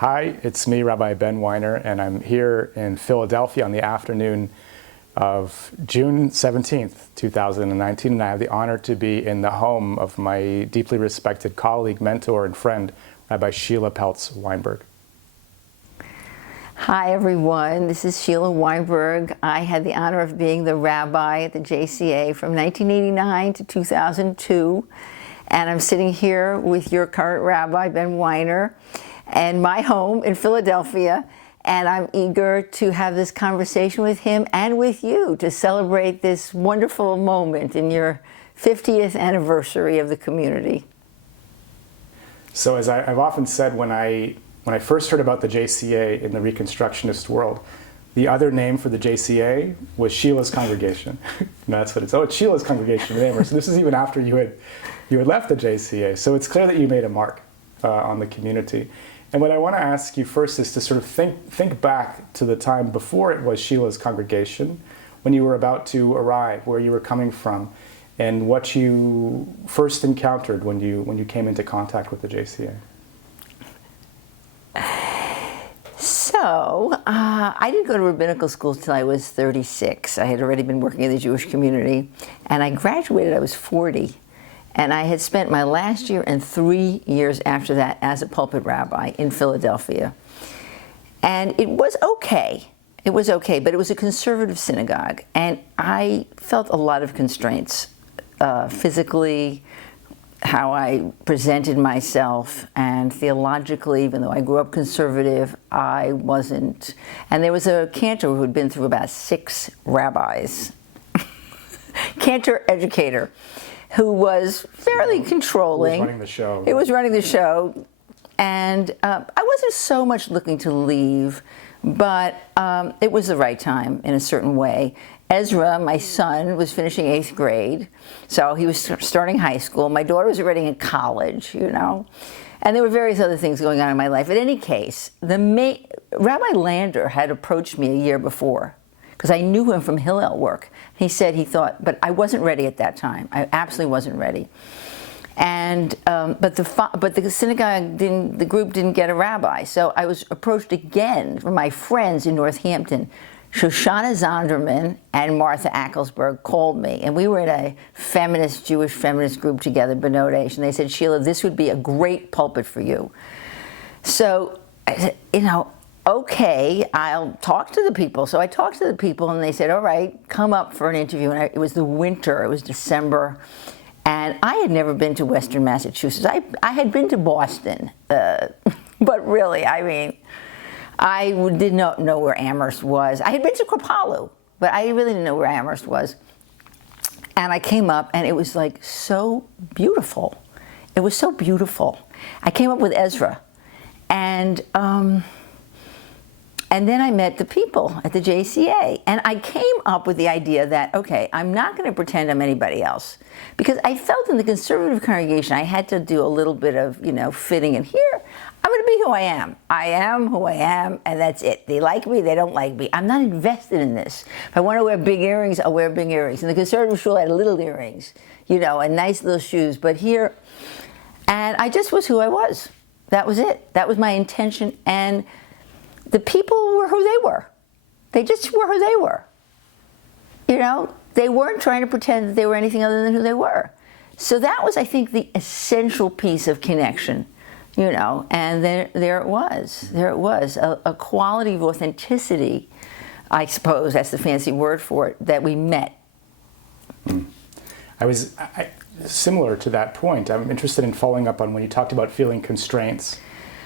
Hi, it's me, Rabbi Ben Weiner, and I'm here in Philadelphia on the afternoon of June 17th, 2019, and I have the honor to be in the home of my deeply respected colleague, mentor, and friend, Rabbi Sheila Weinberg. Hi everyone, this is Sheila Weinberg. I had the honor of being the rabbi at the JCA from 1989 to 2002, and I'm sitting here with your current rabbi, Ben Weiner, and my home in Philadelphia, and I'm eager to have this conversation with him and with you to celebrate this wonderful moment in your 50th anniversary of the community. So as I've often said, when I first heard about the JCA in the Reconstructionist world, the other name for the JCA was Sheila's Congregation. That's what it's, it's Sheila's Congregation in Amherst. So this is even after you had left the JCA. So it's clear that you made a mark on the community. And what I want to ask you first is to sort of think back to the time before it was Sheila's Congregation, when you were about to arrive, where you were coming from, and what you first encountered when you came into contact with the JCA. So, I didn't go to rabbinical school until I was 36. I had already been working in the Jewish community, and I graduated, I was 40. And I had spent my last year and 3 years after that as a pulpit rabbi in Philadelphia. And it was okay. It was okay, but it was a conservative synagogue. And I felt a lot of constraints, physically, how I presented myself, and theologically, even though I grew up conservative, I wasn't. And there was a cantor who had been through about 6 rabbis, cantor educator, who was fairly controlling. It was running the show. It was running the show. And I wasn't so much looking to leave, but it was the right time in a certain way. Ezra, my son, was finishing 8th grade, so he was starting high school. My daughter was already in college, you know. And there were various other things going on in my life. In any case, Rabbi Lander had approached me a year before, because I knew him from Hillel work. He said he thought, but I wasn't ready at that time. I absolutely wasn't ready. And but the synagogue the group didn't get a rabbi. So I was approached again from my friends in Northampton. Shoshana Zonderman and Martha Ackelsberg called me, and we were in a Jewish feminist group together, Benodesh, and they said, Sheila, this would be a great pulpit for you. So I said, okay, I'll talk to the people. So I talked to the people, and they said, all right, come up for an interview. And it was the winter, it was December, and I had never been to Western Massachusetts. I had been to Boston, but really, I mean, I did not know where Amherst was. I had been to Kripalu, but I really didn't know where Amherst was. And I came up, and it was like so beautiful. It was so beautiful. I came up with Ezra, and then I met the people at the JCA, and I came up with the idea that, okay, I'm not going to pretend I'm anybody else, because I felt in the conservative congregation I had to do a little bit of, fitting in here. I'm going to be who I am. I am who I am, and that's it. They like me, they don't like me. I'm not invested in this. If I want to wear big earrings, I'll wear big earrings. In the conservative shul, I had little earrings, and nice little shoes. But here, and I just was who I was. That was it. That was my intention, and the people were who they were. They just were who they were. They weren't trying to pretend that they were anything other than who they were. So that was, I think, the essential piece of connection, and there it was. There it was, a quality of authenticity, I suppose that's the fancy word for it, that we met. Similar to that point, I'm interested in following up on when you talked about feeling constraints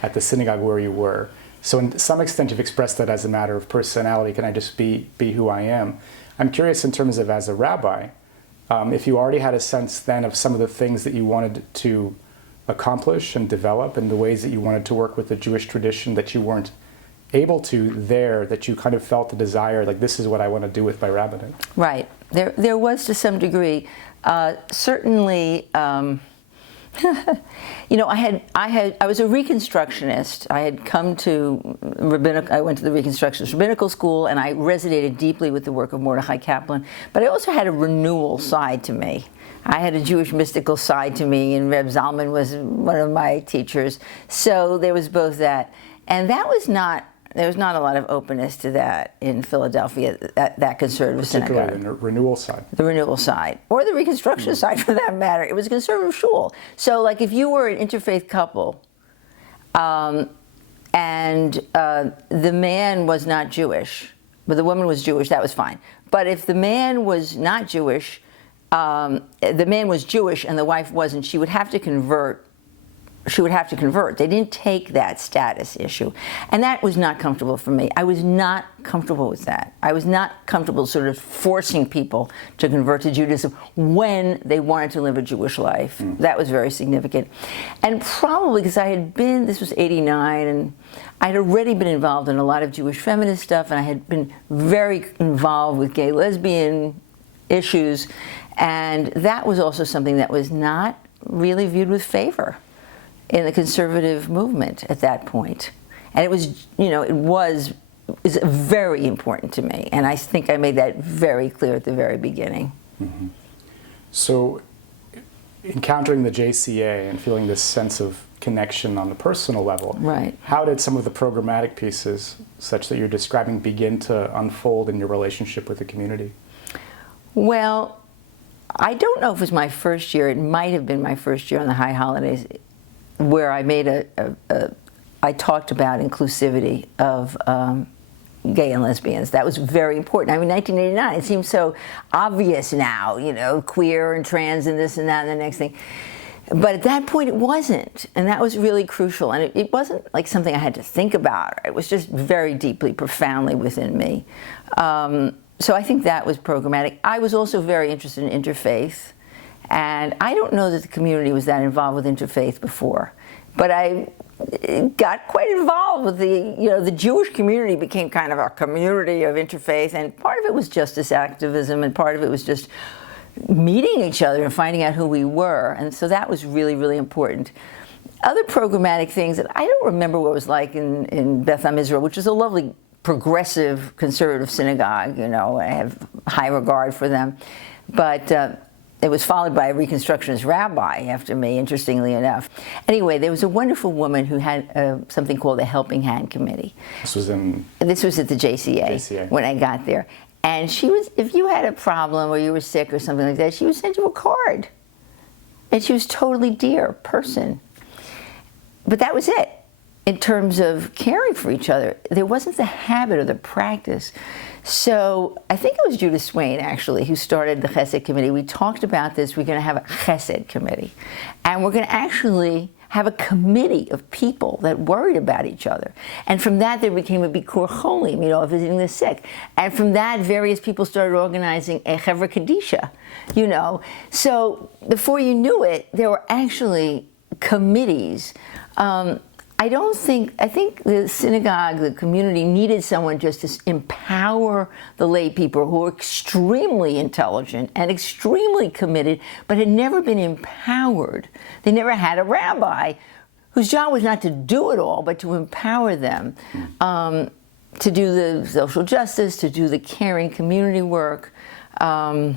at the synagogue where you were. So in some extent, you've expressed that as a matter of personality. Can I just be who I am? I'm curious in terms of as a rabbi, if you already had a sense then of some of the things that you wanted to accomplish and develop and the ways that you wanted to work with the Jewish tradition that you weren't able to there, that you kind of felt the desire, like this is what I want to do with my rabbinate. Right. There was to some degree. Certainly, I was a Reconstructionist. I had come to I went to the Reconstructionist rabbinical school, and I resonated deeply with the work of Mordechai Kaplan. But I also had a renewal side to me. I had a Jewish mystical side to me, and Reb Zalman was one of my teachers. So there was both that. And that was not, there was not a lot of openness to that in Philadelphia, that conservative synagogue. Particularly the renewal side. The renewal side, or the Reconstruction side for that matter. It was a conservative shul. So like if you were an interfaith couple, and the man was not Jewish, but the woman was Jewish, that was fine. But if the man was not Jewish, the man was Jewish and the wife wasn't, she would have to convert. They didn't take that status issue. And that was not comfortable for me. I was not comfortable with that. I was not comfortable sort of forcing people to convert to Judaism when they wanted to live a Jewish life. That was very significant. And probably because I had been, this was 89, and I had already been involved in a lot of Jewish feminist stuff, and I had been very involved with gay lesbian issues. And that was also something that was not really viewed with favor in the conservative movement at that point. And it was, it was very important to me. And I think I made that very clear at the very beginning. Mm-hmm. So encountering the JCA and feeling this sense of connection on the personal level, right? How did some of the programmatic pieces, such that you're describing, begin to unfold in your relationship with the community? Well, I don't know if it was my first year. It might have been my first year on the High Holidays, where I made I talked about inclusivity of gay and lesbians. That was very important. I mean, 1989, it seems so obvious now, queer and trans and this and that and the next thing. But at that point, it wasn't. And that was really crucial. And it wasn't like something I had to think about. It was just very deeply, profoundly within me. So I think that was programmatic. I was also very interested in interfaith. And I don't know that the community was that involved with interfaith before, but I got quite involved with the Jewish community became kind of a community of interfaith, and part of it was justice activism, and part of it was just meeting each other and finding out who we were, and so that was really, really important. Other programmatic things that I don't remember what it was like in Beth Am Israel, which is a lovely progressive conservative synagogue. I have high regard for them, but it was followed by a Reconstructionist rabbi after me, interestingly enough. Anyway, there was a wonderful woman who had something called the Helping Hand Committee. This was at the JCA. When I got there. And she was, if you had a problem or you were sick or something like that, she would send you a card. And she was totally dear person. But that was it. In terms of caring for each other, there wasn't the habit or the practice. So I think it was Judith Swain, actually, who started the Chesed Committee. We talked about this. We're going to have a Chesed Committee. And we're going to actually have a committee of people that worried about each other. And from that, there became a Bikur Cholim, visiting the sick. And from that, various people started organizing a Chevra Kadisha, So before you knew it, there were actually committees. I think the synagogue, the community needed someone just to empower the lay people who were extremely intelligent and extremely committed, but had never been empowered. They never had a rabbi whose job was not to do it all, but to empower them, to do the social justice, to do the caring community work, other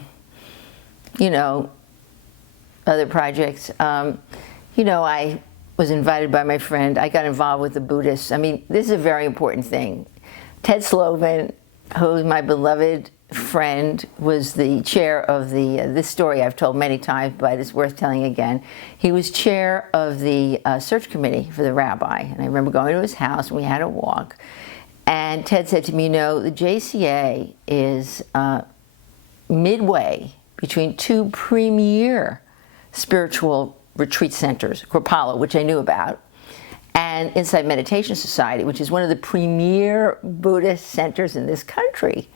projects. I was invited by my friend. I got involved with the Buddhists. I mean, this is a very important thing. Ted Slovin, who is my beloved friend, was the chair of this story I've told many times, but it's worth telling again. He was chair of the search committee for the rabbi. And I remember going to his house and we had a walk. And Ted said to me, the JCA is midway between two premier spiritual retreat centers, Kripalu, which I knew about, and Insight Meditation Society, which is one of the premier Buddhist centers in this country.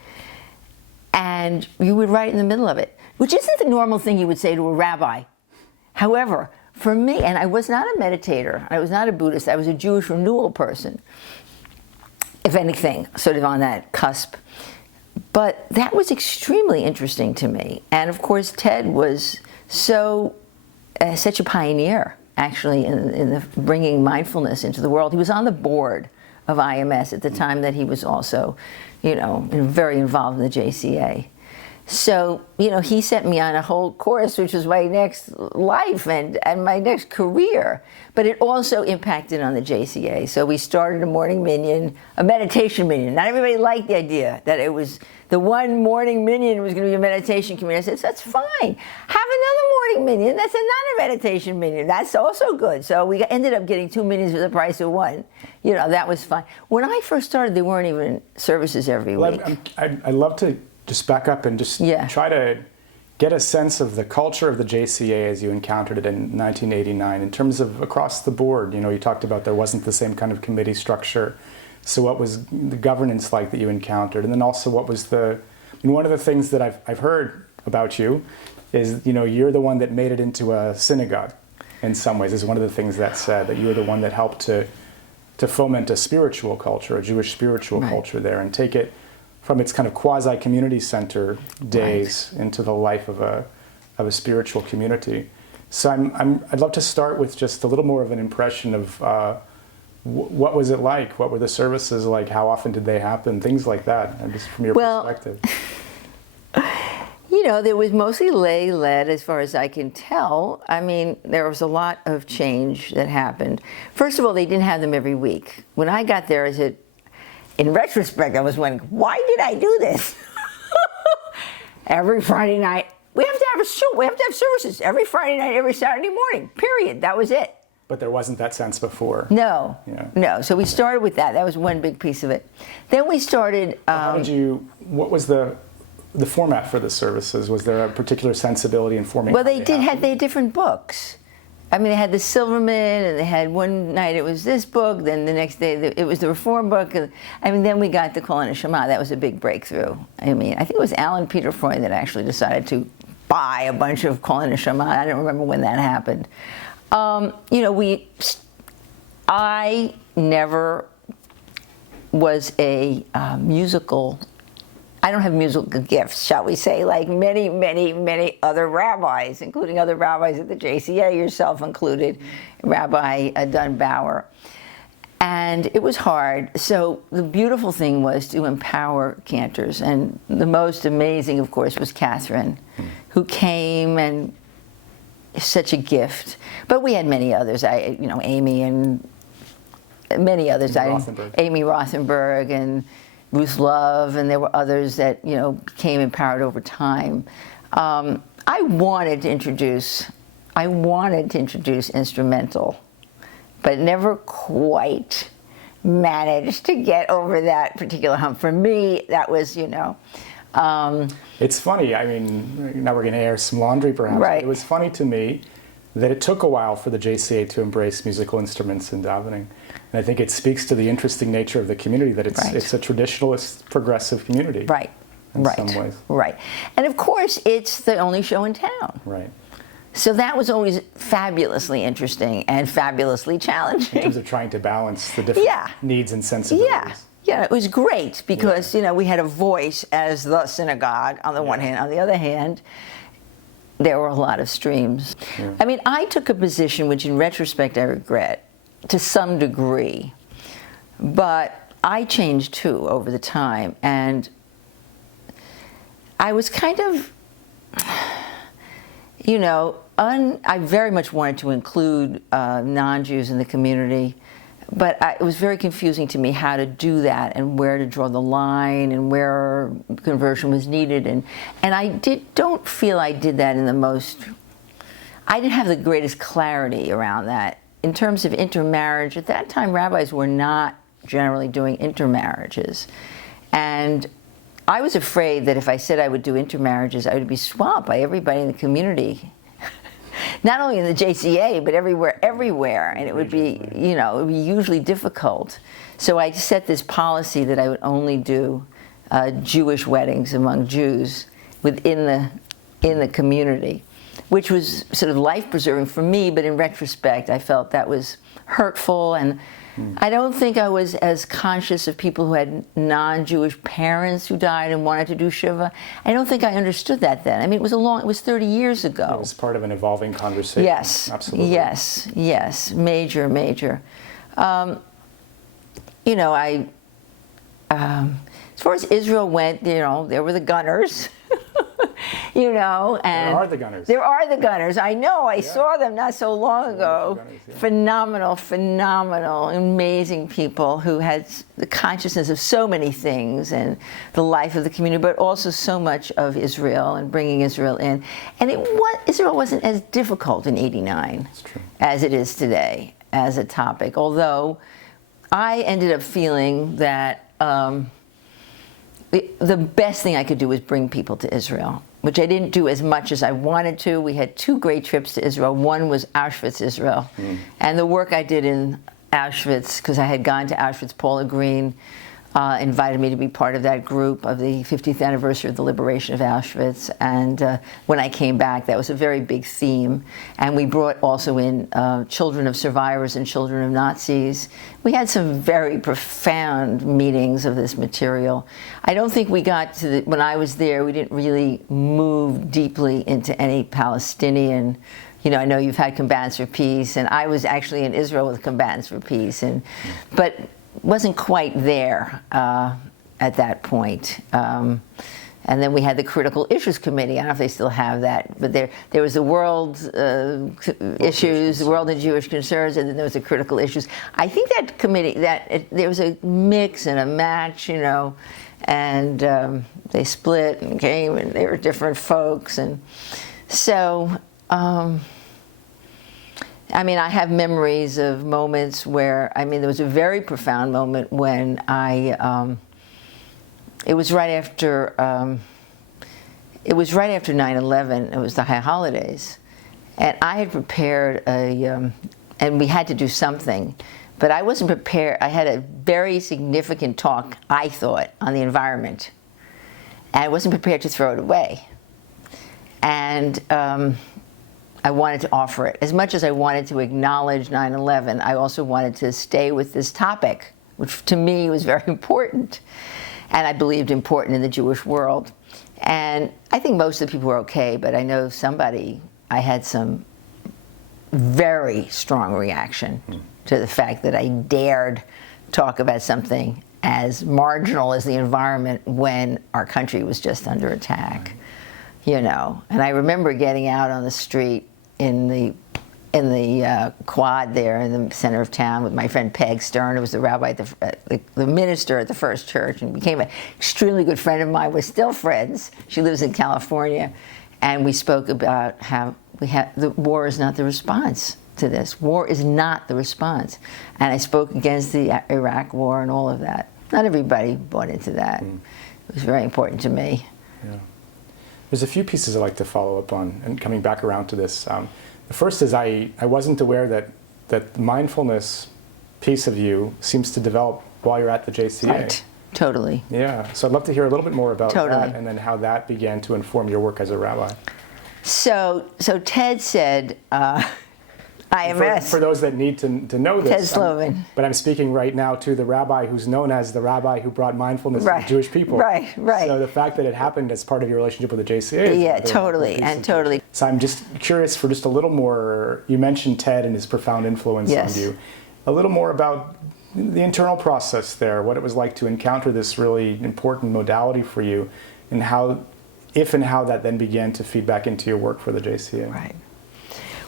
And you were right in the middle of it, which isn't the normal thing you would say to a rabbi. However, for me, and I was not a meditator, I was not a Buddhist, I was a Jewish renewal person, if anything, sort of on that cusp. But that was extremely interesting to me. And of course, Ted was such a pioneer, actually, in the bringing mindfulness into the world. He was on the board of IMS at the time that he was also, very involved in the JCA. So, he set me on a whole course, which was my next life and my next career. But it also impacted on the JCA. So we started a morning minyan, a meditation minyan. Not everybody liked the idea that it was the one morning minyan was going to be a meditation community. I said, that's fine. Have another morning minyan. That's another meditation minyan. That's also good. So we ended up getting 2 minions for the price of one. That was fun. When I first started, there weren't even services every week. I'd love to just back up and just try to get a sense of the culture of the JCA as you encountered it in 1989 in terms of across the board. You talked about there wasn't the same kind of committee structure. So what was the governance like that you encountered? And then also what was one of the things that I've heard about you is, you're the one that made it into a synagogue in some ways, is one of the things that's said, that you were the one that helped to foment a spiritual culture, a Jewish spiritual culture there, and take it from its kind of quasi-community center days into the life of a spiritual community. So I'd love to start with just a little more of an impression of what was it like? What were the services like? How often did they happen? Things like that, just from your perspective. There was mostly lay-led as far as I can tell. I mean, there was a lot of change that happened. First of all, they didn't have them every week. When I got there, I said, in retrospect, I was wondering, why did I do this? Every Friday night, we have to have a show. We have to have services every Friday night, every Saturday morning, period. That was it. But there wasn't that sense before. No. So we started with that. That was one big piece of it. Then we started... what was the format for the services? Was there a particular sensibility in forming? Well, they had different books. I mean, they had the Silverman, and they had one night it was this book, then the next day it was the Reform book. Then we got the Kol HaNeshama. That was a big breakthrough. I mean, I think it was Alan Peter Freund that actually decided to buy a bunch of Kol HaNeshama. I don't remember when that happened. I never was a musical. I don't have musical gifts, shall we say, like many, many, many other rabbis, including other rabbis at the JCA, yourself included, Rabbi Bauer. And it was hard. So the beautiful thing was to empower cantors. And the most amazing, of course, was Catherine, who came, and such a gift. But we had many others. Amy and many others. Amy Rothenberg and Ruth Love, and there were others that became empowered over time. I wanted to introduce instrumental, but never quite managed to get over that particular hump. For me, that was It's funny. I mean, now we're going to air some laundry, perhaps. Right. It was funny to me that it took a while for the JCA to embrace musical instruments in davening. And I think it speaks to the interesting nature of the community, that it's a traditionalist, progressive community. Right. In some ways. Right. And of course, it's the only show in town. Right. So that was always fabulously interesting and fabulously challenging. In terms of trying to balance the different needs and sensibilities. Yeah, it was great because, we had a voice as the synagogue on the one hand. On the other hand, there were a lot of streams. Yeah. I mean, I took a position which in retrospect I regret to some degree, but I changed too over the time, and I was kind of, I very much wanted to include non-Jews in the community, but it was very confusing to me how to do that and where to draw the line and where conversion was needed. And I don't feel I did that I didn't have the greatest clarity around that. In terms of intermarriage, at that time rabbis were not generally doing intermarriages. And I was afraid that if I said I would do intermarriages, I would be swamped by everybody in the community. Not only in the JCA, but everywhere. And it would be, it would be hugely difficult. So I set this policy that I would only do Jewish weddings among Jews in the community, which was sort of life-preserving for me, but in retrospect, I felt that was hurtful, and I don't think I was as conscious of people who had non-Jewish parents who died and wanted to do Shiva. I don't think I understood that then. I mean, it was 30 years ago. It was part of an evolving conversation. Yes. Absolutely. Yes. Major. As far as Israel went, there were the gunners. you know. And there are the gunners. There are the gunners. I know. I saw them not so long ago. Gunners, yeah. Phenomenal, amazing people who had the consciousness of so many things and the life of the community, but also so much of Israel and bringing Israel in. And Israel wasn't as difficult in '89 as it is today as a topic, although I ended up feeling that the best thing I could do was bring people to Israel, which I didn't do as much as I wanted to. We had 2 great trips to Israel. One was Auschwitz, Israel. And the work I did in Auschwitz, because I had gone to Auschwitz, Paula Green invited me to be part of that group of the 50th anniversary of the liberation of Auschwitz. And when I came back, that was a very big theme. And we brought also in children of survivors and children of Nazis. We had some very profound meetings of this material. I don't think we got to when I was there, we didn't really move deeply into any Palestinian. You know, I know you've had Combatants for Peace, and I was actually in Israel with Combatants for Peace, but wasn't quite there at that point. And then we had the Critical Issues Committee. I don't know if they still have that, but there was the world issues, the world and Jewish concerns, and then there was the Critical Issues. I think that committee, there was a mix and a match, you know, and they split and came, and they were different folks, and so. I mean, I have memories of moments where, I mean, there was a very profound moment when it was right after 9/11. It was the high holidays, and I had prepared and we had to do something, but I wasn't prepared. I had a very significant talk, I thought, on the environment, and I wasn't prepared to throw it away, and I wanted to offer it. As much as I wanted to acknowledge 9/11, I also wanted to stay with this topic, which to me was very important, and I believed important in the Jewish world. And I think most of the people were okay, but I know I had some very strong reaction to the fact that I dared talk about something as marginal as the environment when our country was just under attack. You know, and I remember getting out on the street in the quad there in the center of town with my friend Peg Stern, who was the rabbi, the minister at the First Church, and became an extremely good friend of mine. We're still friends. She lives in California, and we spoke about how the war is not the response to this. War is not the response, and I spoke against the Iraq War and all of that. Not everybody bought into that. It was very important to me. Yeah. There's a few pieces I'd like to follow up on, and coming back around to this. The first is I wasn't aware that the mindfulness piece of you seems to develop while you're at the JCA. Right, totally. Yeah, so I'd love to hear a little bit more about that, and then how that began to inform your work as a rabbi. So Ted said, IMS. For those that need to know this. Ted Slovin. But I'm speaking right now to the rabbi who's known as the rabbi who brought mindfulness to the Jewish people. Right. So the fact that it happened as part of your relationship with the JCA is totally. So I'm just curious for just a little more, you mentioned Ted and his profound influence on you. A little more about the internal process there, what it was like to encounter this really important modality for you, and how that then began to feed back into your work for the JCA. Right.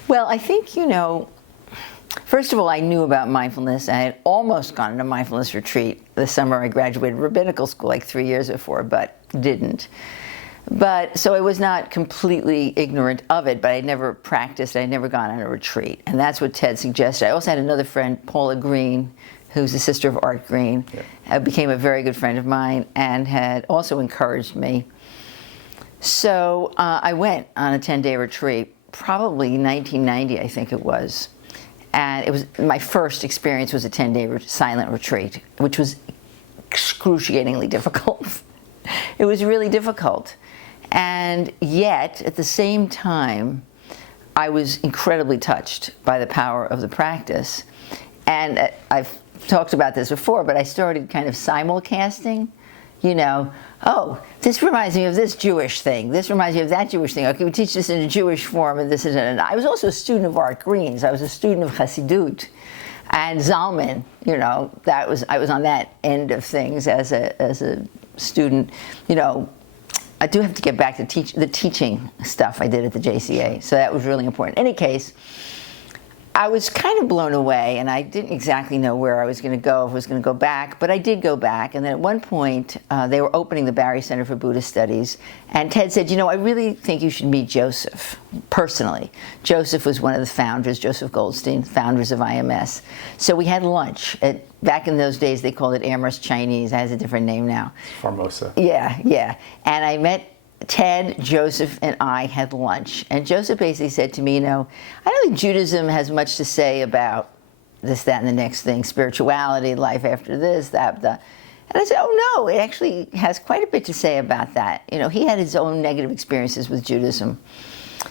Well, I think, you know, first of all, I knew about mindfulness. I had almost gone on a mindfulness retreat the summer I graduated rabbinical school, like 3 years before, but didn't. So I was not completely ignorant of it, but I'd never practiced. I'd never gone on a retreat. And that's what Ted suggested. I also had another friend, Paula Green, who's the sister of Art Green, became a very good friend of mine and had also encouraged me. So I went on a 10-day retreat. Probably 1990, I think it was. And it was my first experience was a 10-day silent retreat, which was excruciatingly difficult. It was really difficult. And yet, at the same time, I was incredibly touched by the power of the practice. And I've talked about this before, but I started kind of simulcasting, you know, oh, this reminds me of this Jewish thing. This reminds me of that Jewish thing. Okay, we teach this in a Jewish form, and this is in I was also a student of Art Green's. I was a student of Chassidut. And Zalman, you know, I was on that end of things as a student, you know, I do have to get back to the teaching stuff I did at the JCA, so that was really important. In any case, I was kind of blown away, and I didn't exactly know where I was going to go, if I was going to go back, but I did go back. And then at one point, they were opening the Barry Center for Buddhist Studies, and Ted said, I really think you should meet Joseph, personally. Joseph was one of the founders, Joseph Goldstein, founders of IMS. So we had lunch. Back in those days, they called it Amherst Chinese. It has a different name now. Formosa. Yeah. And I met Ted, Joseph, and I had lunch. And Joseph basically said to me, I don't think Judaism has much to say about this, that, and the next thing, spirituality, life after this, that. And I said, oh, no, it actually has quite a bit to say about that. He had his own negative experiences with Judaism.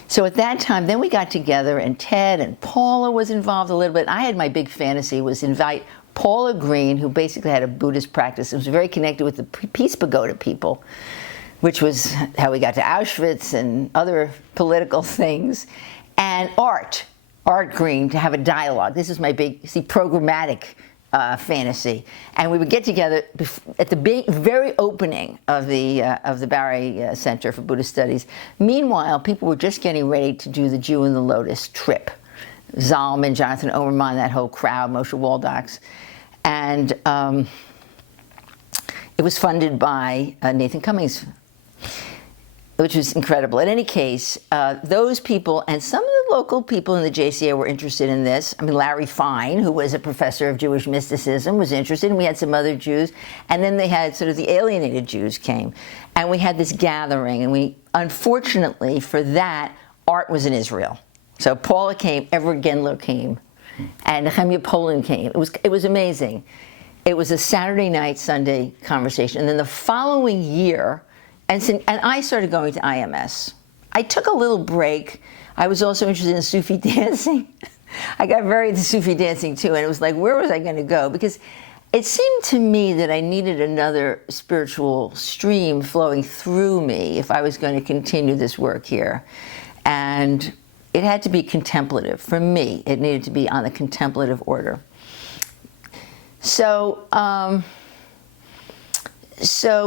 So at that time, then we got together, and Ted and Paula was involved a little bit. I had my big fantasy was invite Paula Green, who basically had a Buddhist practice and was very connected with the Peace Pagoda people, which was how we got to Auschwitz and other political things, and Art Green, to have a dialogue. This is my big, programmatic fantasy. And we would get together at the very opening of the Barry Center for Buddhist Studies. Meanwhile, people were just getting ready to do the Jew in the Lotus trip. Zalman, Jonathan Omerman, that whole crowd, Moshe Waldox. And it was funded by Nathan Cummings, which was incredible. In any case, those people and some of the local people in the JCA were interested in this. I mean, Larry Fine, who was a professor of Jewish mysticism, was interested, and we had some other Jews. And then they had sort of the alienated Jews came. And we had this gathering, and unfortunately for that, Art was in Israel. So Paula came, Everett Gendler came, and Nehemiah Poland came. It was amazing. It was a Saturday night, Sunday conversation. And then the following year, and I started going to IMS. I took a little break. I was also interested in Sufi dancing. I got very into Sufi dancing too, and it was like, where was I going to go? Because it seemed to me that I needed another spiritual stream flowing through me if I was going to continue this work here. And it had to be contemplative. For me, it needed to be on the contemplative order. So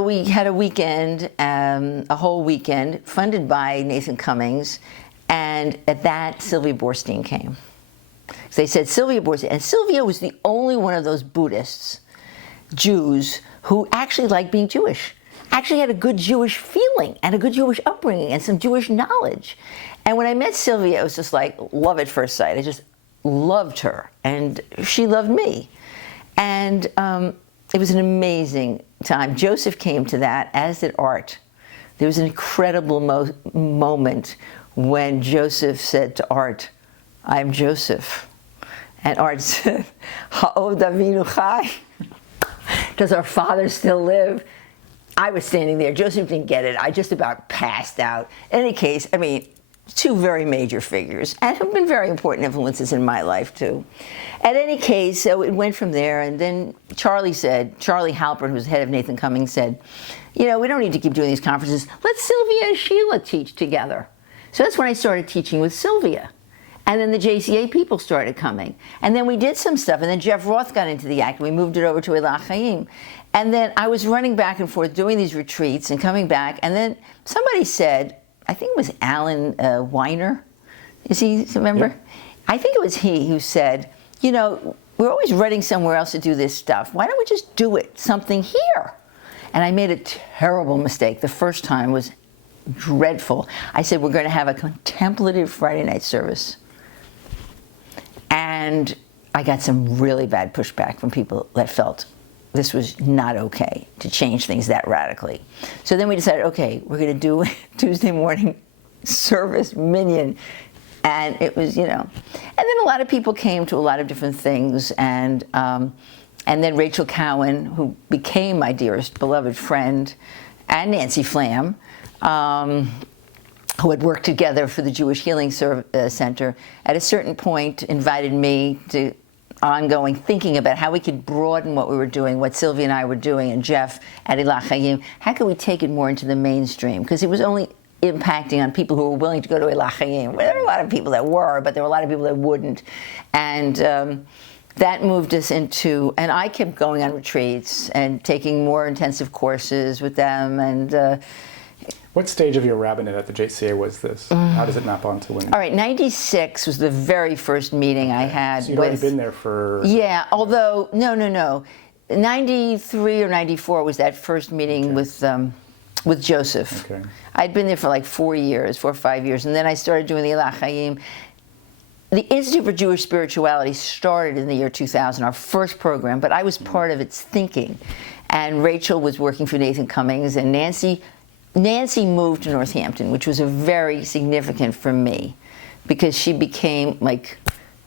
we had a weekend, a whole weekend, funded by Nathan Cummings, and at that, Sylvia Boorstein came. So they said Sylvia Boorstein, and Sylvia was the only one of those Buddhists, Jews, who actually liked being Jewish, actually had a good Jewish feeling and a good Jewish upbringing and some Jewish knowledge. And when I met Sylvia, it was just like love at first sight. I just loved her, and she loved me. And it was an amazing time. Joseph came to that, as did Art. There was an incredible moment when Joseph said to Art, "I'm Joseph." And Art said, "Ha'od Avinu Chai." Does our father still live? I was standing there. Joseph didn't get it. I just about passed out. In any case, I mean, two very major figures, and have been very important influences in my life too. At any case, so it went from there, and then Charlie Halpern, who was head of Nathan Cummings, said, we don't need to keep doing these conferences. Let Sylvia and Sheila teach together. So that's when I started teaching with Sylvia. And then the JCA people started coming. And then we did some stuff, and then Jeff Roth got into the act, and we moved it over to Elah Chaim. And then I was running back and forth doing these retreats and coming back, and then somebody said, I think it was Alan Weiner. Is he a member? Yeah. I think it was he who said, we're always running somewhere else to do this stuff. Why don't we just do something here? And I made a terrible mistake. The first time was dreadful. I said, we're going to have a contemplative Friday night service. And I got some really bad pushback from people that felt this was not okay to change things that radically. So then we decided, okay, we're going to do Tuesday morning service minyan. And it was, and then a lot of people came to a lot of different things. And then Rachel Cowan, who became my dearest beloved friend, and Nancy Flam, who had worked together for the Jewish Healing Center, at a certain point invited me to ongoing thinking about how we could broaden what we were doing, what Sylvia and I were doing, and Jeff at Elah Chaim. How could we take it more into the mainstream? Because it was only impacting on people who were willing to go to Elah Chaim. Well, there were a lot of people that were, but there were a lot of people that wouldn't. And that moved us into, and I kept going on retreats and taking more intensive courses with them. And What stage of your rabbinate at the JCA was this? How does it map onto women? All right, 96 was the very first meeting I had. So you'd already been there for... Yeah, although, no. 93 or 94 was that first meeting with Joseph. Okay. I'd been there for like 4 or 5 years, and then I started doing the Elah Chaim. The Institute for Jewish Spirituality started in the year 2000, our first program, but I was part of its thinking. And Rachel was working for Nathan Cummings, and Nancy moved to Northampton, which was a very significant for me, because she became like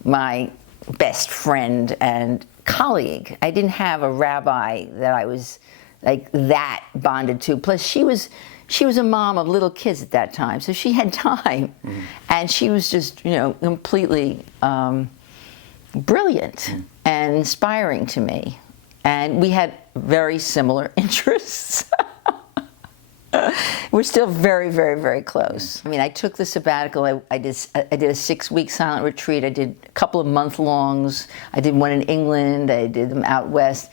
my best friend and colleague. I didn't have a rabbi that I was like that bonded to. Plus, she was a mom of little kids at that time, so she had time, and she was just completely brilliant and inspiring to me, and we had very similar interests. We're still very, very, very close. I mean, I took the sabbatical. I did a 6-week silent retreat. I did a couple of month-longs. I did one in England. I did them out west.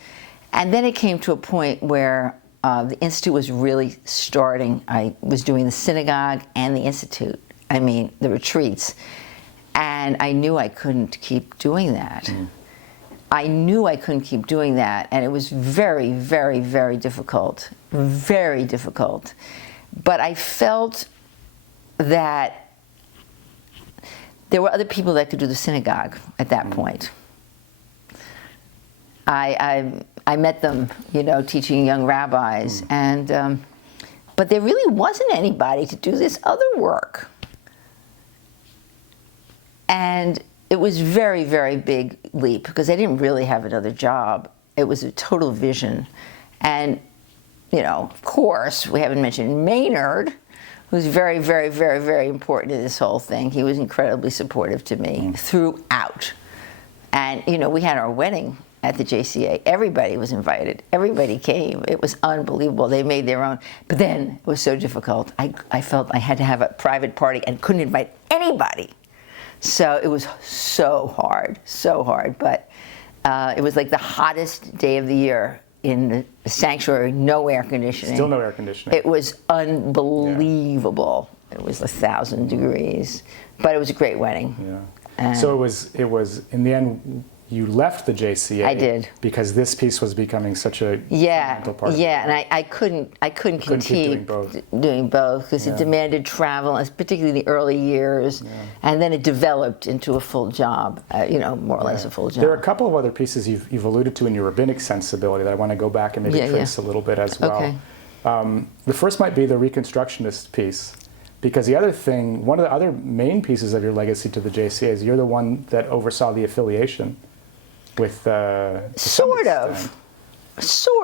And then it came to a point where the Institute was really starting. I was doing the synagogue and the Institute. I mean, the retreats. And I knew I couldn't keep doing that. I knew I couldn't keep doing that, and it was very, very, very difficult. Very difficult. But I felt that there were other people that could do the synagogue at that point. I met them, teaching young rabbis, and but there really wasn't anybody to do this other work. And it was very, very big leap, because I didn't really have another job. It was a total vision. And, of course, we haven't mentioned Maynard, who's very, very, very, very important in this whole thing. He was incredibly supportive to me throughout. And, we had our wedding at the JCA. Everybody was invited. Everybody came. It was unbelievable. They made their own. But then it was so difficult. I felt I had to have a private party and couldn't invite anybody. So it was so hard, but it was like the hottest day of the year in the sanctuary, no air conditioning. Still no air conditioning. It was unbelievable. Yeah. It was 1,000 degrees, but it was a great wedding. Yeah. And so it was, in the end, you left the JCA. I did. Because this piece was becoming such a fundamental part of it. Yeah, and I couldn't continue doing both because it demanded travel, particularly in the early years, and then it developed into a full job, more or less a full job. There are a couple of other pieces you've alluded to in your rabbinic sensibility that I want to go back and maybe trace a little bit as well. Okay. The first might be the Reconstructionist piece, because one of the other main pieces of your legacy to the JCA is you're the one that oversaw the affiliation with sort of,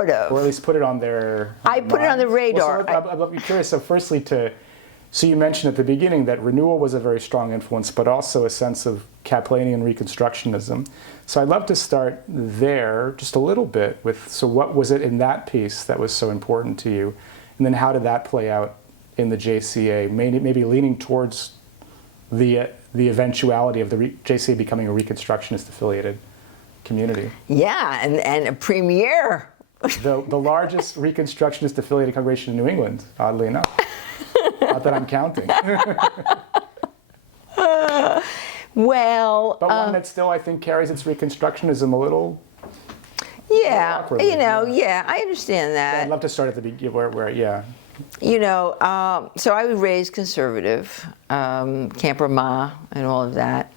or at least put it on their. I put it on the radar. Well, so I'd be curious. So, firstly, so you mentioned at the beginning that renewal was a very strong influence, but also a sense of Kaplanian Reconstructionism. So I'd love to start there just a little bit with. So what was it in that piece that was so important to you, and then how did that play out in the JCA? Maybe leaning towards the eventuality of the JCA becoming a Reconstructionist affiliated community. Yeah, and a premier. The largest Reconstructionist affiliated congregation in New England, oddly enough. Not that I'm counting. Well, but one that still, I think, carries its Reconstructionism a little. Yeah, I understand that. I'd love to start at the beginning, So I was raised conservative, Camp Ramah and all of that.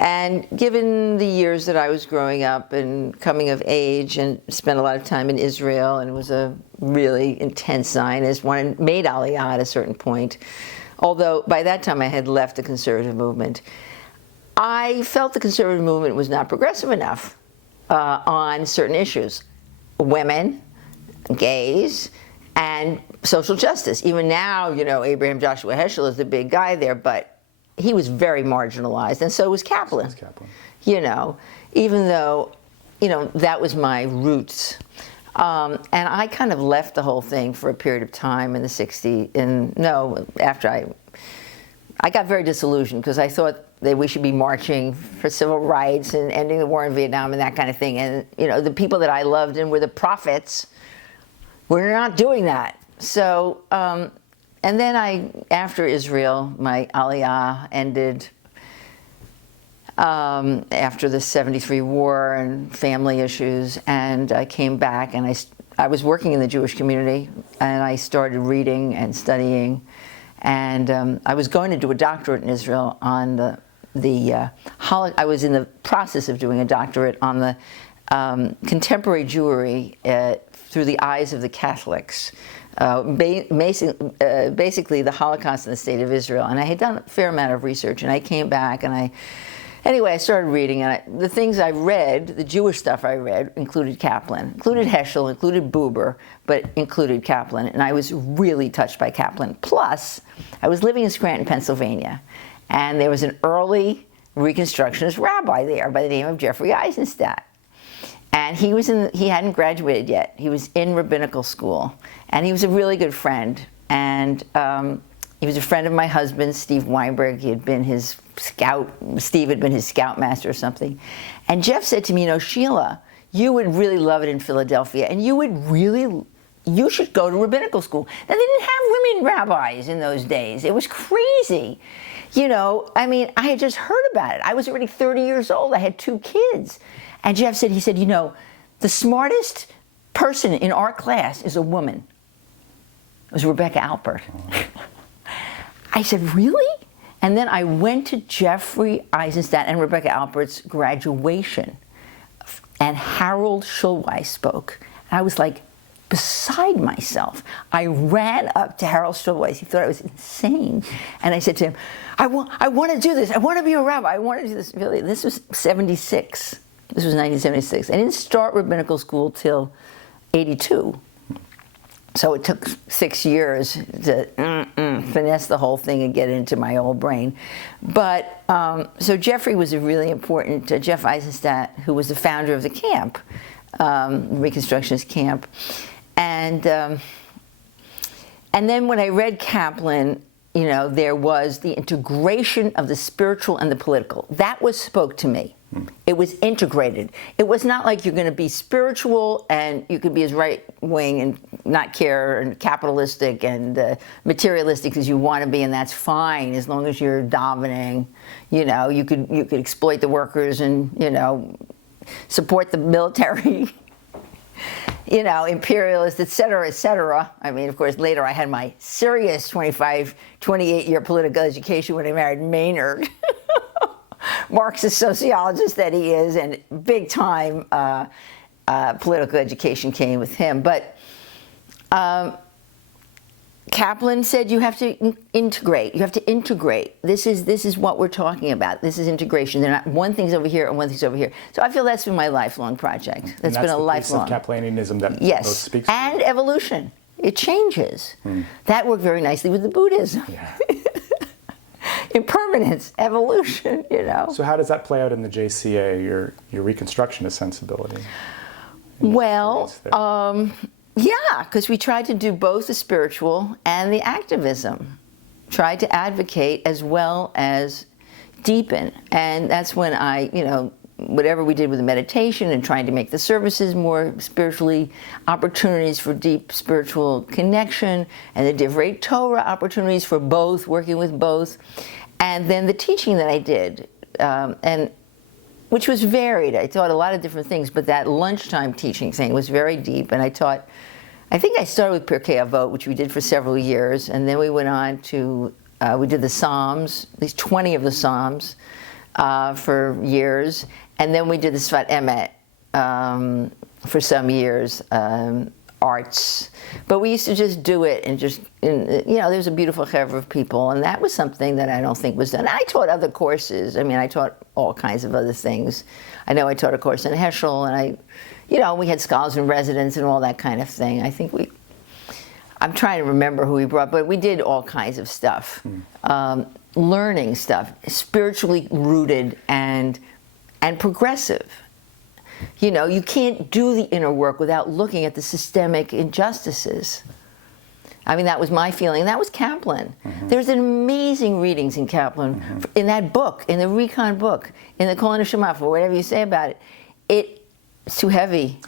And given the years that I was growing up and coming of age and spent a lot of time in Israel and was a really intense Zionist, made Aliyah at a certain point, although by that time I had left the conservative movement, I felt the conservative movement was not progressive enough on certain issues. Women, gays, and social justice. Even now, Abraham Joshua Heschel is the big guy there, but he was very marginalized, and so was Kaplan. Even though, that was my roots. And I kind of left the whole thing for a period of time in the 60s, after I got very disillusioned because I thought that we should be marching for civil rights and ending the war in Vietnam and that kind of thing. And, the people that I loved and were the prophets were not doing that. So and then after Israel, my aliyah ended after the '73 war and family issues, and I came back, and I was working in the Jewish community, and I started reading and studying, and I was going to do a doctorate in Israel on I was in the process of doing a doctorate on the contemporary Jewry through the eyes of the Catholics. Basically the Holocaust in the State of Israel. And I had done a fair amount of research, and I came back, and I started reading, and the things I read, the Jewish stuff I read, included Kaplan, included Heschel, included Buber, but included Kaplan, and I was really touched by Kaplan. Plus, I was living in Scranton, Pennsylvania, and there was an early Reconstructionist rabbi there by the name of Jeffrey Eisenstadt. And he hadn't graduated yet. He was in rabbinical school, and he was a really good friend. And he was a friend of my husband, Steve Weinberg. He had been his scout. Steve had been his scoutmaster or something. And Jeff said to me, Sheila, you would really love it in Philadelphia, and you should go to rabbinical school. Now, they didn't have women rabbis in those days. It was crazy. I had just heard about it. I was already 30 years old. I had 2 kids. And Jeff said, the smartest person in our class is a woman. It was Rebecca Alpert. I said, really? And then I went to Jeffrey Eisenstadt and Rebecca Alpert's graduation, and Harold Schulweis spoke. And I was like beside myself. I ran up to Harold Schulweis. He thought I was insane. And I said to him, I want to do this. I want to be a rabbi. I want to do this. Really, this was 76. This was 1976. I didn't start rabbinical school till 82. So it took 6 years to finesse the whole thing and get it into my old brain. But, so Jeffrey was a really important, Jeff Eisenstadt, who was the founder of the camp, Reconstructionist camp. And then when I read Kaplan, there was the integration of the spiritual and the political. That spoke to me. It was integrated. It was not like you're going to be spiritual and you could be as right-wing and not care and capitalistic and materialistic as you want to be, and that's fine as long as you're davening. You could exploit the workers and support the military. Imperialist, et cetera, et cetera. I mean, of course, later I had my serious 28-year political education when I married Maynard. Marxist sociologist that he is, and big time political education came with him. But Kaplan said you have to integrate. You have to integrate. This is what we're talking about. This is integration. They're not one thing's over here and one thing's over here. So I feel that's been my lifelong project. That's been a lifelong. Piece of Kaplanianism that yes, both speaks and evolution. It changes. That worked very nicely with the Buddhism. Yeah. Impermanence, evolution, So how does that play out in the JCA, your Reconstructionist sensibility? Well, yeah, because we tried to do both the spiritual and the activism. Tried to advocate as well as deepen. And that's when whatever we did with the meditation and trying to make the services more spiritually, opportunities for deep spiritual connection, and the Divrei Torah opportunities for both, working with both. And then the teaching that I did, and which was varied. I taught a lot of different things, but that lunchtime teaching thing was very deep. And I think I started with Pirkei Avot, which we did for several years, and then we went on to, we did the Psalms, at least 20 of the Psalms for years, and then we did the Sfat Emet for some years, arts. But we used to just do it and just, there's a beautiful chevra of people, and that was something that I don't think was done. I taught other courses. I mean, I taught all kinds of other things. I know I taught a course in Heschel, and we had scholars in residence and all that kind of thing. I think I'm trying to remember who we brought, but we did all kinds of stuff. Learning stuff, spiritually rooted and progressive. You can't do the inner work without looking at the systemic injustices. I mean, that was my feeling. That was Kaplan. There's an amazing readings in Kaplan, in that book, in the Recon book, in the Kol Neshama, for whatever you say about it. It's too heavy.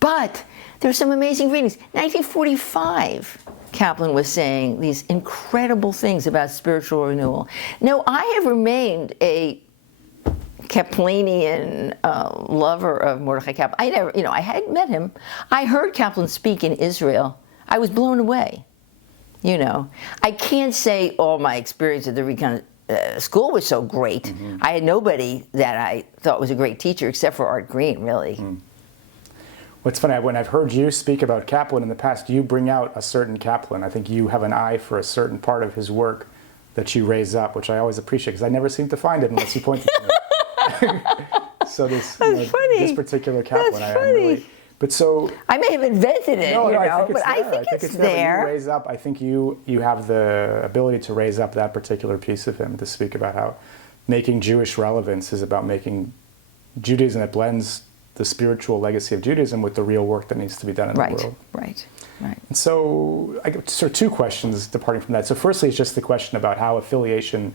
But there's some amazing readings. 1945, Kaplan was saying these incredible things about spiritual renewal. Now, I have remained a Kaplanian lover of Mordechai Kaplan. I never, I had met him. I heard Kaplan speak in Israel. I was blown away. I can't say all my experience at the Recon school was so great. Mm-hmm. I had nobody that I thought was a great teacher except for Art Green, really. Mm. What's funny, when I've heard you speak about Kaplan in the past, you bring out a certain Kaplan. I think you have an eye for a certain part of his work that you raise up, which I always appreciate because I never seem to find it unless you point it to me. So this particular Kaplan, That's funny. But so I may have invented it, I think it's there. You raise up. I think you have the ability to raise up that particular piece of him to speak about how making Jewish relevance is about making Judaism that blends the spiritual legacy of Judaism with the real work that needs to be done in the world. Right. And so I got sort of two questions departing from that. So firstly, it's just the question about how affiliation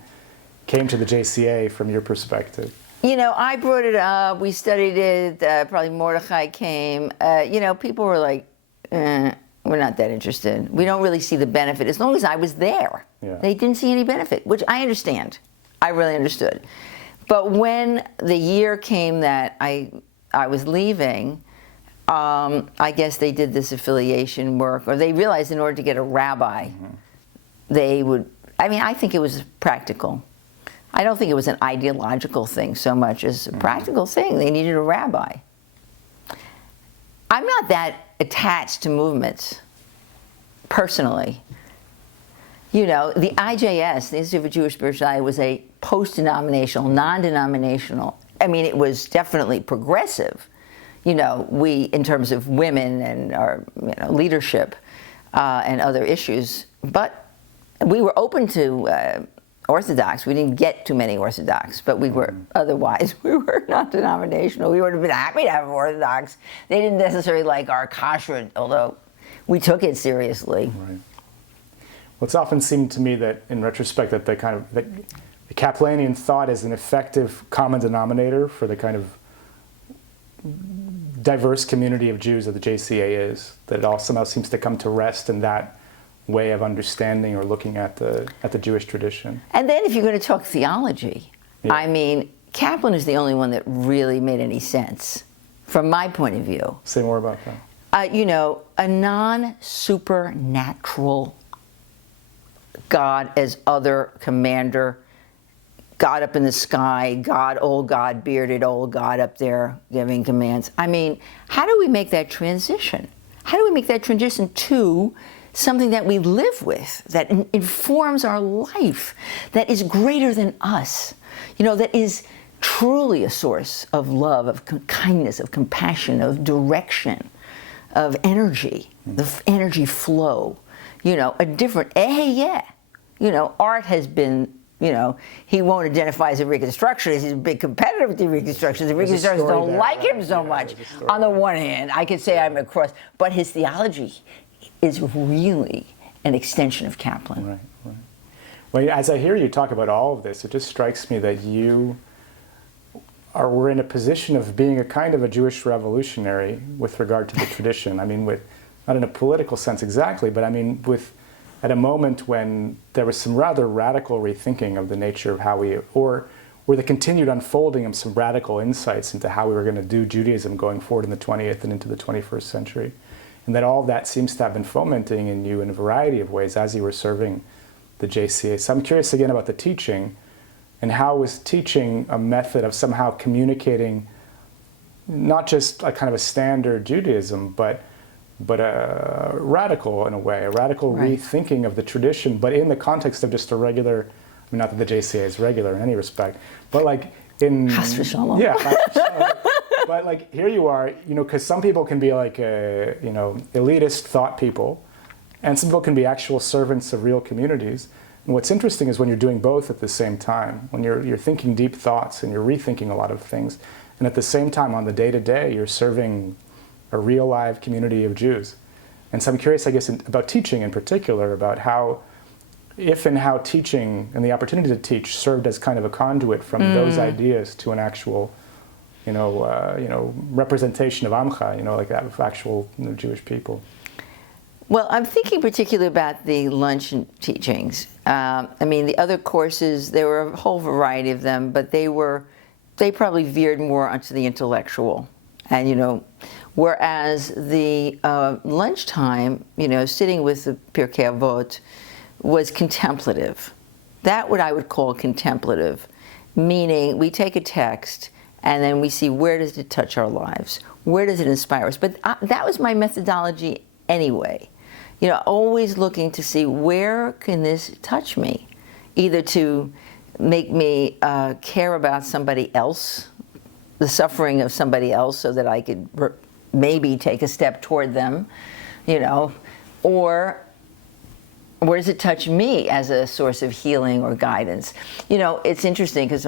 came to the JCA from your perspective. I brought it up. We studied it. Probably Mordechai came. People were like, we're not that interested. We don't really see the benefit. As long as I was there, they didn't see any benefit, which I understand. I really understood. But when the year came that I was leaving, I guess they did this affiliation work, or they realized in order to get a rabbi, they would, I think it was practical. I don't think it was an ideological thing so much as a practical thing. They needed a rabbi. I'm not that attached to movements, personally. The IJS, the Institute for Jewish Spirituality, was a post-denominational, non-denominational. It was definitely progressive. We, in terms of women and our leadership and other issues, but we were open to Orthodox. We didn't get too many Orthodox, but we were otherwise. We were not denominational. We would have been happy to have Orthodox. They didn't necessarily like our kashrut, although we took it seriously. Right. Well, it's often seemed to me that, in retrospect, that the Kaplanian thought is an effective common denominator for the kind of diverse community of Jews that the JCA is. That it all somehow seems to come to rest in that way of understanding or looking at the Jewish tradition. And then if you're going to talk theology, Kaplan is the only one that really made any sense from my point of view. Say more about that. A non-supernatural God as other commander, God up in the sky, God, old God, bearded old God up there giving commands. How do we make that transition? How do we make that transition to something that we live with, that informs our life, that is greater than us, that is truly a source of love, of kindness, of compassion, of direction, of energy, the energy flow, a different, art has been, he won't identify as a Reconstructionist. He's a big competitor with the Reconstructionists. The Reconstructionists don't like him so much. On the one hand, I could say I'm across, but his theology is really an extension of Kaplan. Right. Well, as I hear you talk about all of this, it just strikes me that we're in a position of being a kind of a Jewish revolutionary with regard to the tradition. With not in a political sense exactly, but at a moment when there was some rather radical rethinking of the nature of how or the continued unfolding of some radical insights into how we were going to do Judaism going forward in the 20th and into the 21st century. And that all of that seems to have been fomenting in you in a variety of ways as you were serving the JCA. So I'm curious again about the teaching, and how was teaching a method of somehow communicating not just a kind of a standard Judaism, but a radical, in a way, a radical rethinking of the tradition, but in the context of just a regular, not that the JCA is regular in any respect, but Chas v'shalom. But here you are, because some people can be elitist thought people, and some people can be actual servants of real communities. And what's interesting is when you're doing both at the same time, when you're thinking deep thoughts and you're rethinking a lot of things, and at the same time on the day-to-day you're serving a real live community of Jews. And so I'm curious, I guess, about teaching in particular, about how teaching and the opportunity to teach served as kind of a conduit from those ideas to an actual representation of Amcha, like that of actual Jewish people. Well, I'm thinking particularly about the lunch teachings. I mean, the other courses, there were a whole variety of them, but they probably veered more onto the intellectual. And, whereas the lunchtime, sitting with the Pirkei Avot was contemplative. That what I would call contemplative, meaning we take a text and then we see where does it touch our lives, where does it inspire us. But that was my methodology anyway. Always looking to see where can this touch me, either to make me care about somebody else, the suffering of somebody else, so that I could maybe take a step toward them, or where does it touch me as a source of healing or guidance? It's interesting because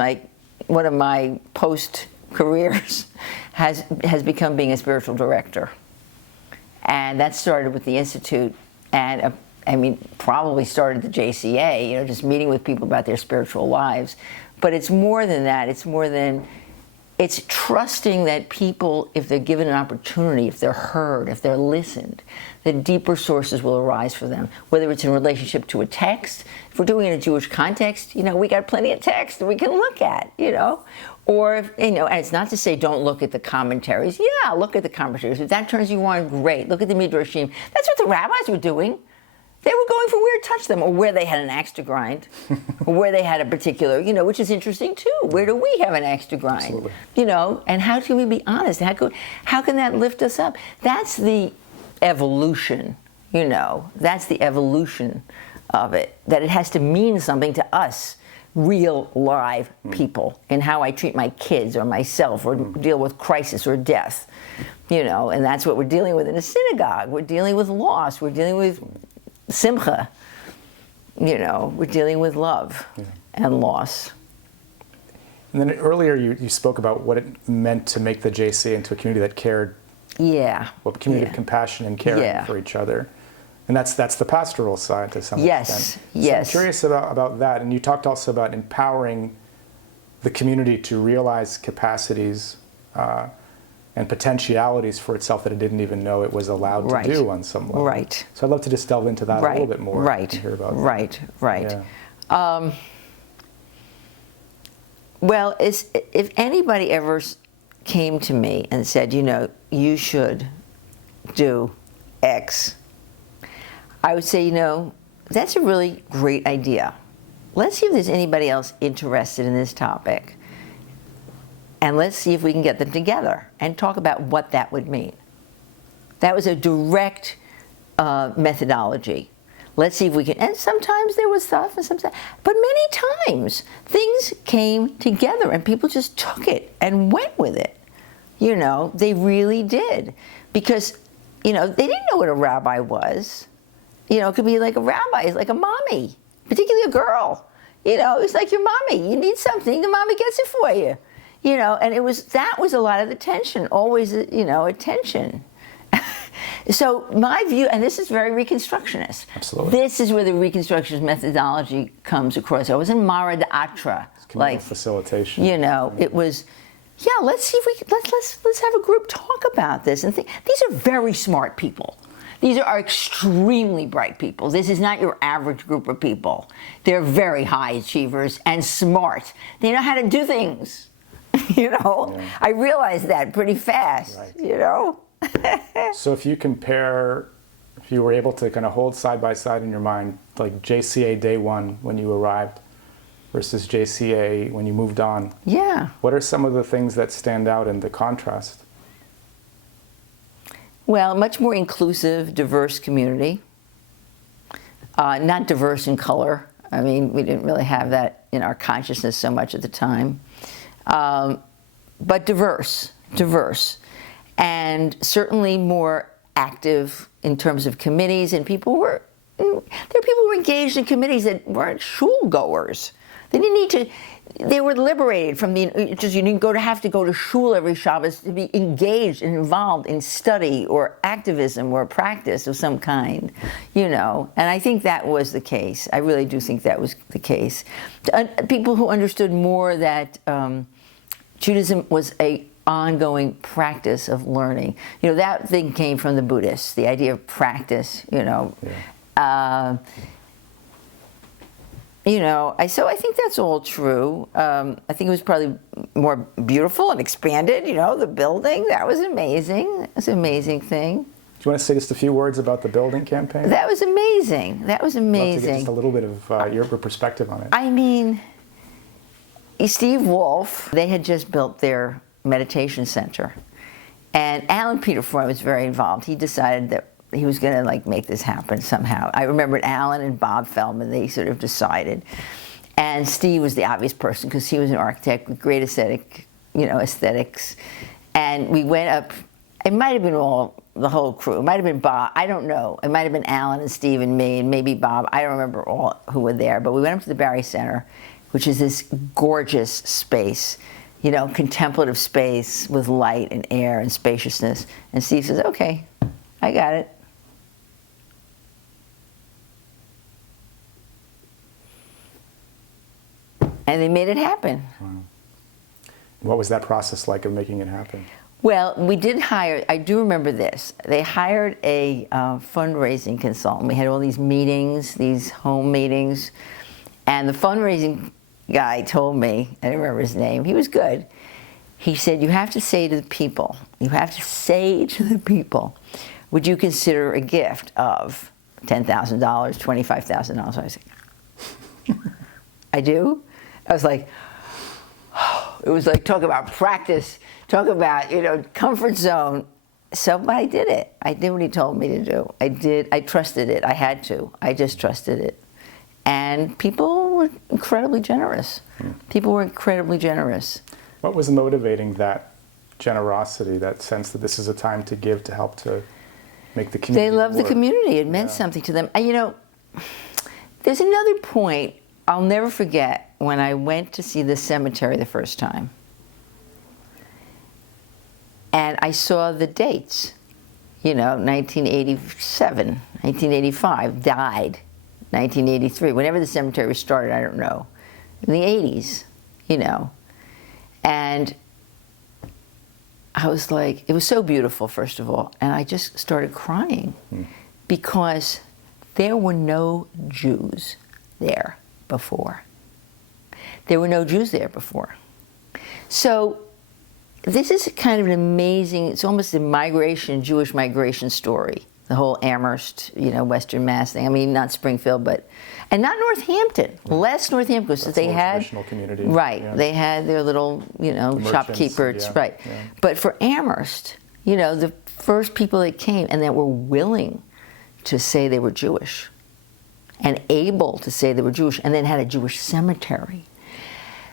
one of my post careers has become being a spiritual director. And that started with the Institute, and probably started the JCA, just meeting with people about their spiritual lives. But it's more than that. It's trusting that people, if they're given an opportunity, if they're heard, if they're listened, that deeper sources will arise for them. Whether it's in relationship to a text, if we're doing it in a Jewish context, we got plenty of text that we can look at, Or, and it's not to say don't look at the commentaries. Yeah, look at the commentaries. If that turns you on, great. Look at the Midrashim. That's what the rabbis were doing. They were going for where it touched them, or where they had an axe to grind, or where they had a particular, which is interesting too. Where do we have an axe to grind? Absolutely. And how can we be honest? How can that lift us up? That's the evolution, That's the evolution of it, that it has to mean something to us, real live people, in how I treat my kids or myself, or deal with crisis or death, and that's what we're dealing with in a synagogue. We're dealing with loss. We're dealing with simcha. We're dealing with love and loss. And then earlier you spoke about what it meant to make the JCA into a community that cared. Yeah. Well, community of compassion and caring for each other. And that's the pastoral side to some extent. Yes. So I'm curious about that. And you talked also about empowering the community to realize capacities and potentialities for itself that it didn't even know it was allowed to do on some level. Right. So I'd love to just delve into that a little bit more. Right. And hear about Right. that. Yeah. Well, if anybody ever came to me and said, you should do X, I would say, that's a really great idea. Let's see if there's anybody else interested in this topic. And let's see if we can get them together and talk about what that would mean. That was a direct methodology. Let's see if we can, and sometimes there was stuff, but many times things came together and people just took it and went with it. They really did. Because, they didn't know what a rabbi was. It could be like a rabbi, it's like a mommy, particularly a girl. It's like your mommy. You need something, the mommy gets it for you. And that was a lot of the tension, always, attention. So my view, and this is very Reconstructionist. Absolutely. This is where the Reconstructionist methodology comes across. I was in Mara d'Atra. Communal facilitation. It was, let's see if we can, let's have a group talk about this and think. These are very smart people. These are extremely bright people. This is not your average group of people. They're very high achievers and smart. They know how to do things. I realized that pretty fast, So if you were able to kind of hold side by side in your mind, like JCA day one when you arrived versus JCA when you moved on. Yeah. What are some of the things that stand out in the contrast? Well, much more inclusive, diverse community. Not diverse in color. We didn't really have that in our consciousness so much at the time. But diverse. And certainly more active in terms of committees, and there were people who were engaged in committees that weren't shul goers. They didn't need to. They were liberated from you didn't have to go to shul every Shabbos to be engaged and involved in study or activism or practice of some kind, And I think that was the case. I really do think that was the case. People who understood more that Judaism was a ongoing practice of learning. You know, that thing came from the Buddhists, the idea of practice, you know. Yeah. You know, so I think that's all true. I think it was probably more beautiful and expanded, you know, the building. That was amazing. That was an amazing thing. Do you want to say just a few words about the building campaign? That was amazing. That was amazing. I'd love to get just a little bit of your perspective on it. I mean, Steve Wolf, they had just built their meditation center. And Alan Peter Freud was very involved. He decided that he was going to like make this happen somehow. I remembered Alan and Bob Feldman, they sort of decided. And Steve was the obvious person because he was an architect with great aesthetics. And we went up, it might have been the whole crew. It might have been Bob, I don't know. It might have been Alan and Steve and me and maybe Bob. I don't remember all who were there, but we went up to the Barry Center, which is this gorgeous space, you know, contemplative space with light and air and spaciousness. And Steve says, okay, I got it. And they made it happen. Wow. What was that process like of making it happen? Well, we did hire, I do remember this, they hired a fundraising consultant. We had all these meetings, these home meetings, and the fundraising guy told me, I don't remember his name, he was good. He said, you have to say to the people, would you consider a gift of $10,000, $25,000? I was like, I do? I was like, it was like, talk about practice, talk about, you know, comfort zone. So, but I did it. I did what he told me to do. I trusted it. I had to. I just trusted it. And people were incredibly generous. People were incredibly generous. What was motivating that generosity, that sense that this is a time to give, to help to make the community They loved work? the community. It meant something to them. And, you know, there's another point I'll never forget when I went to see the cemetery the first time. And I saw the dates, you know, 1987, 1985, died, 1983, whenever the cemetery was started, I don't know, in the 80s, you know. And I was like, it was so beautiful, first of all, and I just started crying because there were no Jews there before. There were no Jews there before. So this is kind of an amazing, it's almost a Jewish migration story. The whole Amherst, you know, Western Mass thing. I mean, not Springfield, but, and not Northampton, less Northampton, because they had, traditional community. Right, yeah. They had their little, you know, shopkeepers, yeah, right. yeah. But for Amherst, you know, the first people that came and that were willing to say they were Jewish and able to say they were Jewish and then had a Jewish cemetery.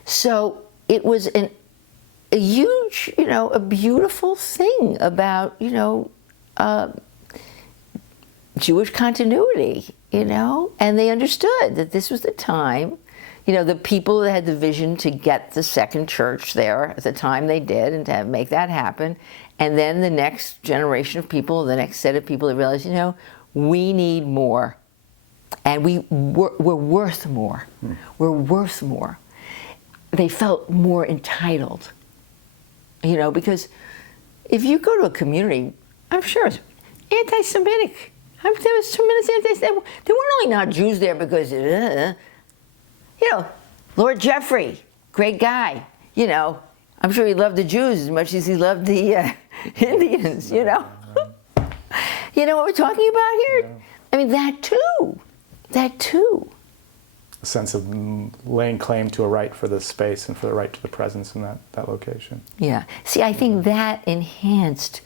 So it was a huge, you know, a beautiful thing about, you know, Jewish continuity, you know, and they understood that this was the time, you know, the people that had the vision to get the second church there at the time they did and to make that happen. And then the next generation of people, the next set of people that realized, you know, we need more. And we're worth more. We're worth more. They felt more entitled, you know, because if you go to a community, I'm sure it's anti-Semitic. There was tremendous anti-Semitic. There weren't only not Jews there because, you know, Lord Jeffrey, great guy, you know. I'm sure he loved the Jews as much as he loved the Indians, you know. You know what we're talking about here? Yeah. I mean, that too. A sense of laying claim to a right for the space and for the right to the presence in that location. Yeah. See, I think that enhanced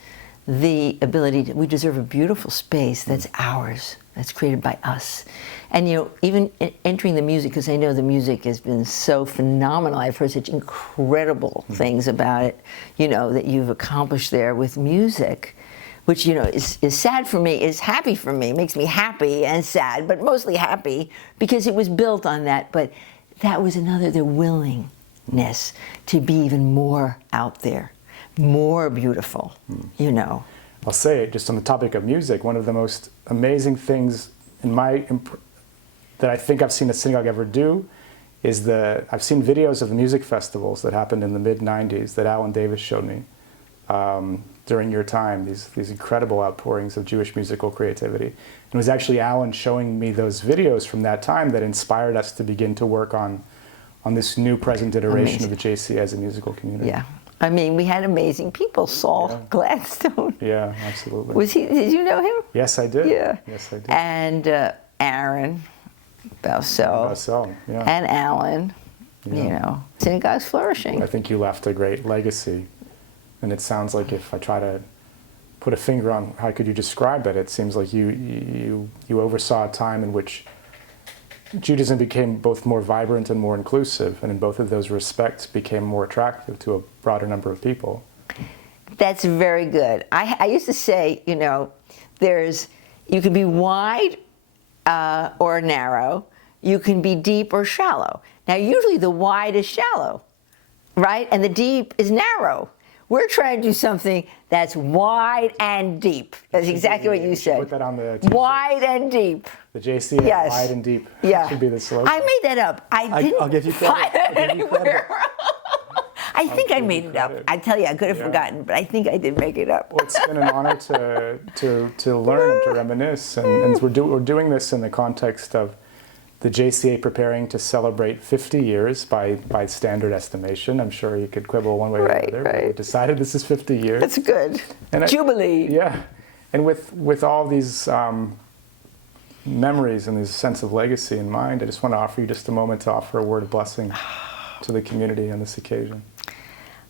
the ability we deserve a beautiful space that's ours, that's created by us. And, you know, even entering the music, because I know the music has been so phenomenal. I've heard such incredible things about it, you know, that you've accomplished there with music, which, you know, is sad for me, is happy for me, makes me happy and sad, but mostly happy because it was built on that. But that was their willingness to be even more out there, more beautiful, you know. I'll say, just on the topic of music, one of the most amazing things that I think I've seen a synagogue ever do is I've seen videos of the music festivals that happened in the mid-90s that Alan Davis showed me. during your time, these incredible outpourings of Jewish musical creativity. And it was actually Alan showing me those videos from that time that inspired us to begin to work on this new present iteration of the JCA as a musical community. Yeah. I mean, we had amazing people. Saul Gladstone. Yeah, absolutely. Did you know him? Yes, I did. Yeah. Yes, I did. And Aaron Bausell. Yeah. And Alan. You know, synagogue's flourishing. I think you left a great legacy. And it sounds like if I try to put a finger on how could you describe it, it seems like you oversaw a time in which Judaism became both more vibrant and more inclusive, and in both of those respects became more attractive to a broader number of people. That's very good. I used to say, you know, you can be wide or narrow, you can be deep or shallow. Now, usually the wide is shallow, right? And the deep is narrow. We're trying to do something that's wide and deep. That's exactly what you said. Put that on the t-shirt. Wide and deep. The JCA, Yes. wide and deep. Yeah. That should be the slogan. I made that up. I'll give you credit. find it anywhere. I think I made it up. credit. I tell you, I could have forgotten, but I think I did make it up. Well, it's been an honor to learn, to reminisce, and we're doing this in the context of the JCA preparing to celebrate 50 years by standard estimation. I'm sure you could quibble one way or Right, the other. But we right. decided this is 50 years. That's good. And Jubilee. Yeah, and with all these memories and this sense of legacy in mind, I just want to offer you just a moment to offer a word of blessing to the community on this occasion.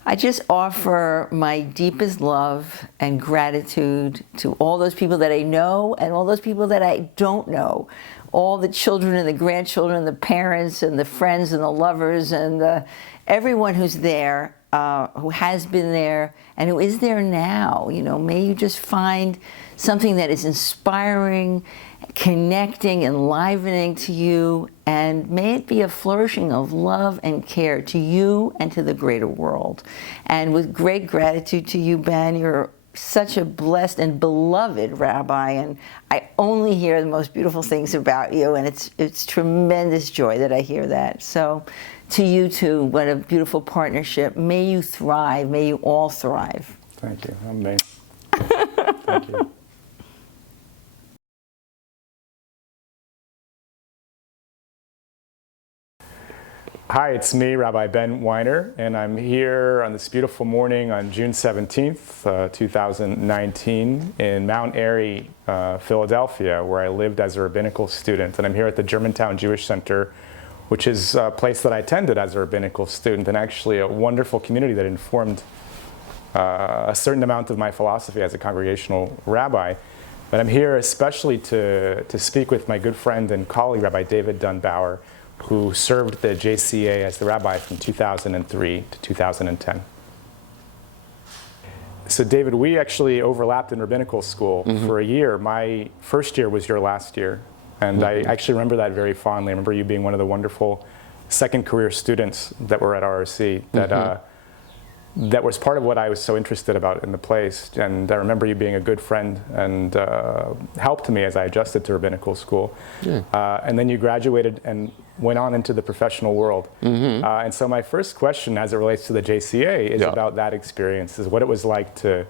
I just offer my deepest love and gratitude to all those people that I know and all those people that I don't know. All the children and the grandchildren and the parents and the friends and the lovers and everyone who's there, who has been there and who is there now. You know, may you just find something that is inspiring, connecting, enlivening to you, and may it be a flourishing of love and care to you and to the greater world. And with great gratitude to you, Ben, you're such a blessed and beloved rabbi, and I only hear the most beautiful things about you, and it's tremendous joy that I hear that. So to you too, what a beautiful partnership. May you thrive, may you all thrive. Thank you. Amen. Thank you. Hi, it's me, Rabbi Ben Weiner, and I'm here on this beautiful morning on June 17th, 2019, in Mount Airy, Philadelphia, where I lived as a rabbinical student. And I'm here at the Germantown Jewish Center, which is a place that I attended as a rabbinical student, and actually a wonderful community that informed a certain amount of my philosophy as a congregational rabbi. But I'm here especially to speak with my good friend and colleague, Rabbi David Dunn Bauer, who served the JCA as the rabbi from 2003 to 2010. So David, we actually overlapped in rabbinical school for a year. My first year was your last year, and I actually remember that very fondly. I remember you being one of the wonderful second career students that were at RRC that was part of what I was so interested about in the place. And I remember you being a good friend and helped me as I adjusted to rabbinical school. Yeah. And then you graduated and went on into the professional world. And so my first question as it relates to the JCA is about that experience, is what it was like to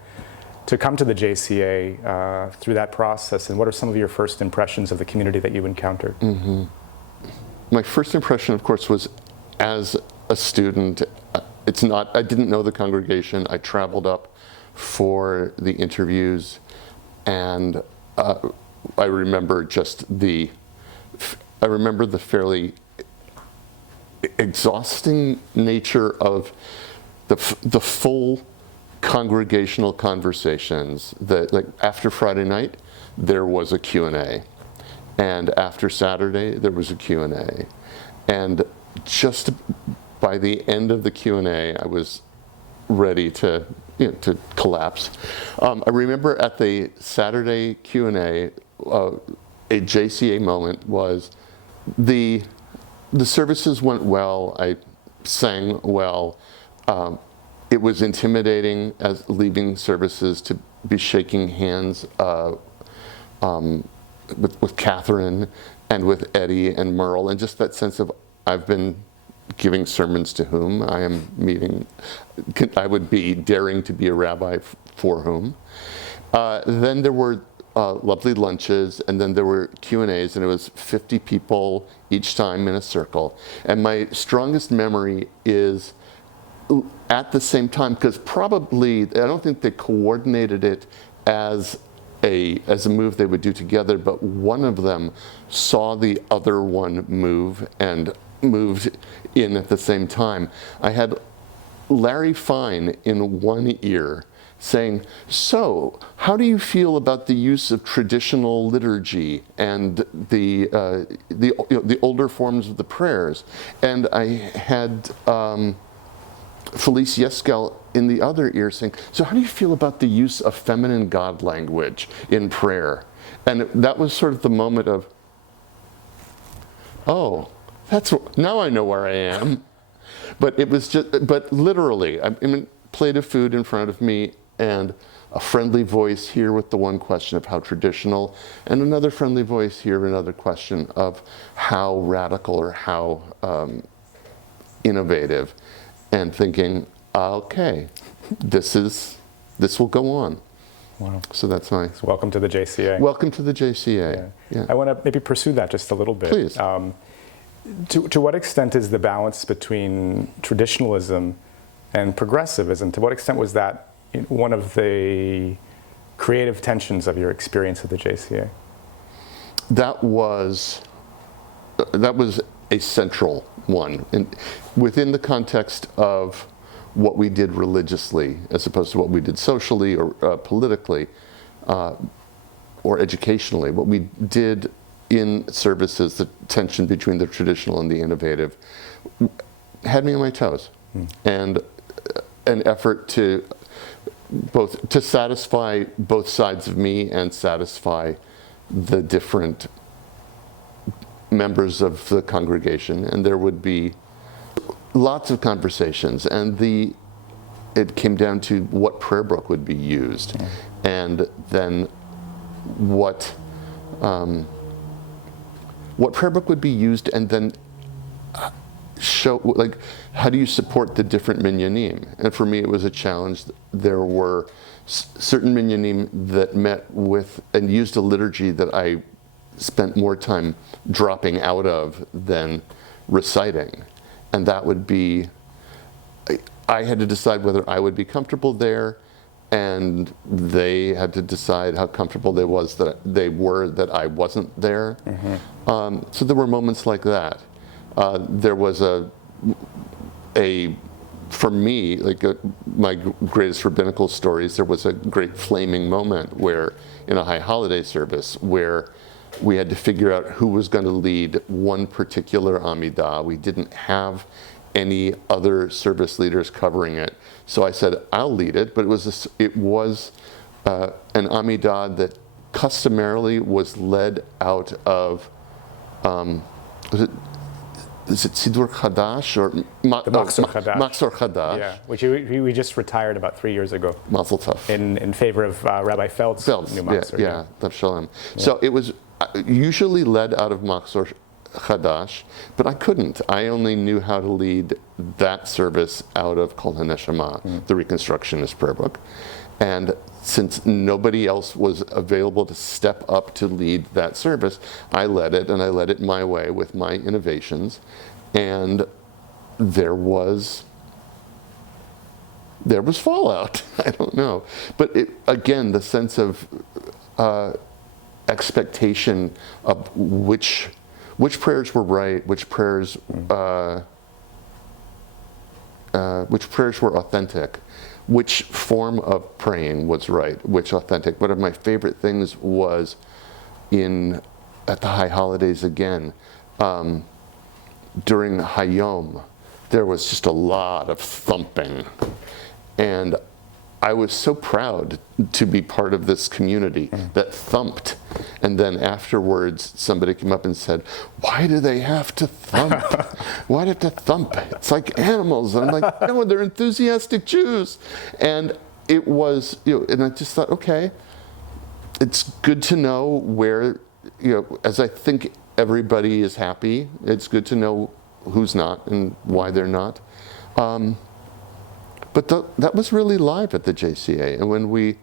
come to the JCA through that process, and what are some of your first impressions of the community that you encountered? My first impression, of course, was as a student. I didn't know the congregation. I traveled up for the interviews, and I remember the fairly exhausting nature of the full congregational conversations. That, like, after Friday night, there was a Q&A, and after Saturday, there was a Q&A, and just by the end of the Q&A, I was ready to collapse. I remember at the Saturday Q&A, a JCA moment was the services went well. I sang well. It was intimidating as leaving services to be shaking hands with Catherine and with Eddie and Merle, and just that sense of I've been giving sermons to whom I am meeting. I would be daring to be a rabbi for whom. Then there were lovely lunches, and then there were Q&As, and it was 50 people each time in a circle. And my strongest memory is at the same time, because probably, I don't think they coordinated it as a move they would do together, but one of them saw the other one move and moved in at the same time. I had Larry Fine in one ear saying, so how do you feel about the use of traditional liturgy and the older forms of the prayers? And I had Felice Yeskel in the other ear saying, so how do you feel about the use of feminine God language in prayer? And that was sort of the moment of, oh, now I know where I am. But it was just, but literally, I mean, plate of food in front of me, and a friendly voice here with the one question of how traditional, and another friendly voice here, another question of how radical or how innovative, and thinking, okay, this will go on. Wow. So that's nice. So welcome to the JCA. Welcome to the JCA. Yeah. Yeah. I want to maybe pursue that just a little bit. Please. To what extent is the balance between traditionalism and progressivism, to what extent was that one of the creative tensions of your experience at the JCA? That was a central one, and within the context of what we did religiously, as opposed to what we did socially or politically, or educationally. What we did in services, the tension between the traditional and the innovative, had me on my toes, and an effort to satisfy both sides of me and satisfy the different members of the congregation. And there would be lots of conversations, and it came down to what prayer book would be used, and then what prayer book would be used, and then show, like, how do you support the different minyanim? And for me, it was a challenge. There were certain minyanim that met with and used a liturgy that I spent more time dropping out of than reciting. And that would be, I had to decide whether I would be comfortable there, and they had to decide how comfortable they were that I wasn't there. So there were moments like that. There was for me, my greatest rabbinical stories, there was a great flaming moment where, in a high holiday service, where we had to figure out who was going to lead one particular Amidah. We didn't have any other service leaders covering it. So I said, I'll lead it, but it was an Amidah that customarily was led out of, is it Sidur Chadash or Machzor Chadash? Machzor Chadash. Yeah, which we just retired about 3 years ago. Mazel tov. In favor of Rabbi Feld's new Machzor. Yeah, Tav Shalom. So it was usually led out of Machzor Chadash, but I couldn't. I only knew how to lead that service out of Kol HaNeshama, the Reconstructionist prayer book. And since nobody else was available to step up to lead that service, I led it, and I led it my way with my innovations. And there was fallout. I don't know. But again, the sense of expectation of which prayers were right, which prayers were authentic, which form of praying was right, which authentic. One of my favorite things was at the high holidays again, during Hayom, there was just a lot of thumping. And I was so proud to be part of this community that thumped. And then afterwards, somebody came up and said, why do they have to thump? Why do they have to thump? It's like animals. And I'm like, no, they're enthusiastic Jews. And it was, and I just thought, okay, it's good to know where, as I think everybody is happy, it's good to know who's not and why they're not. But that was really live at the JCA. And when we,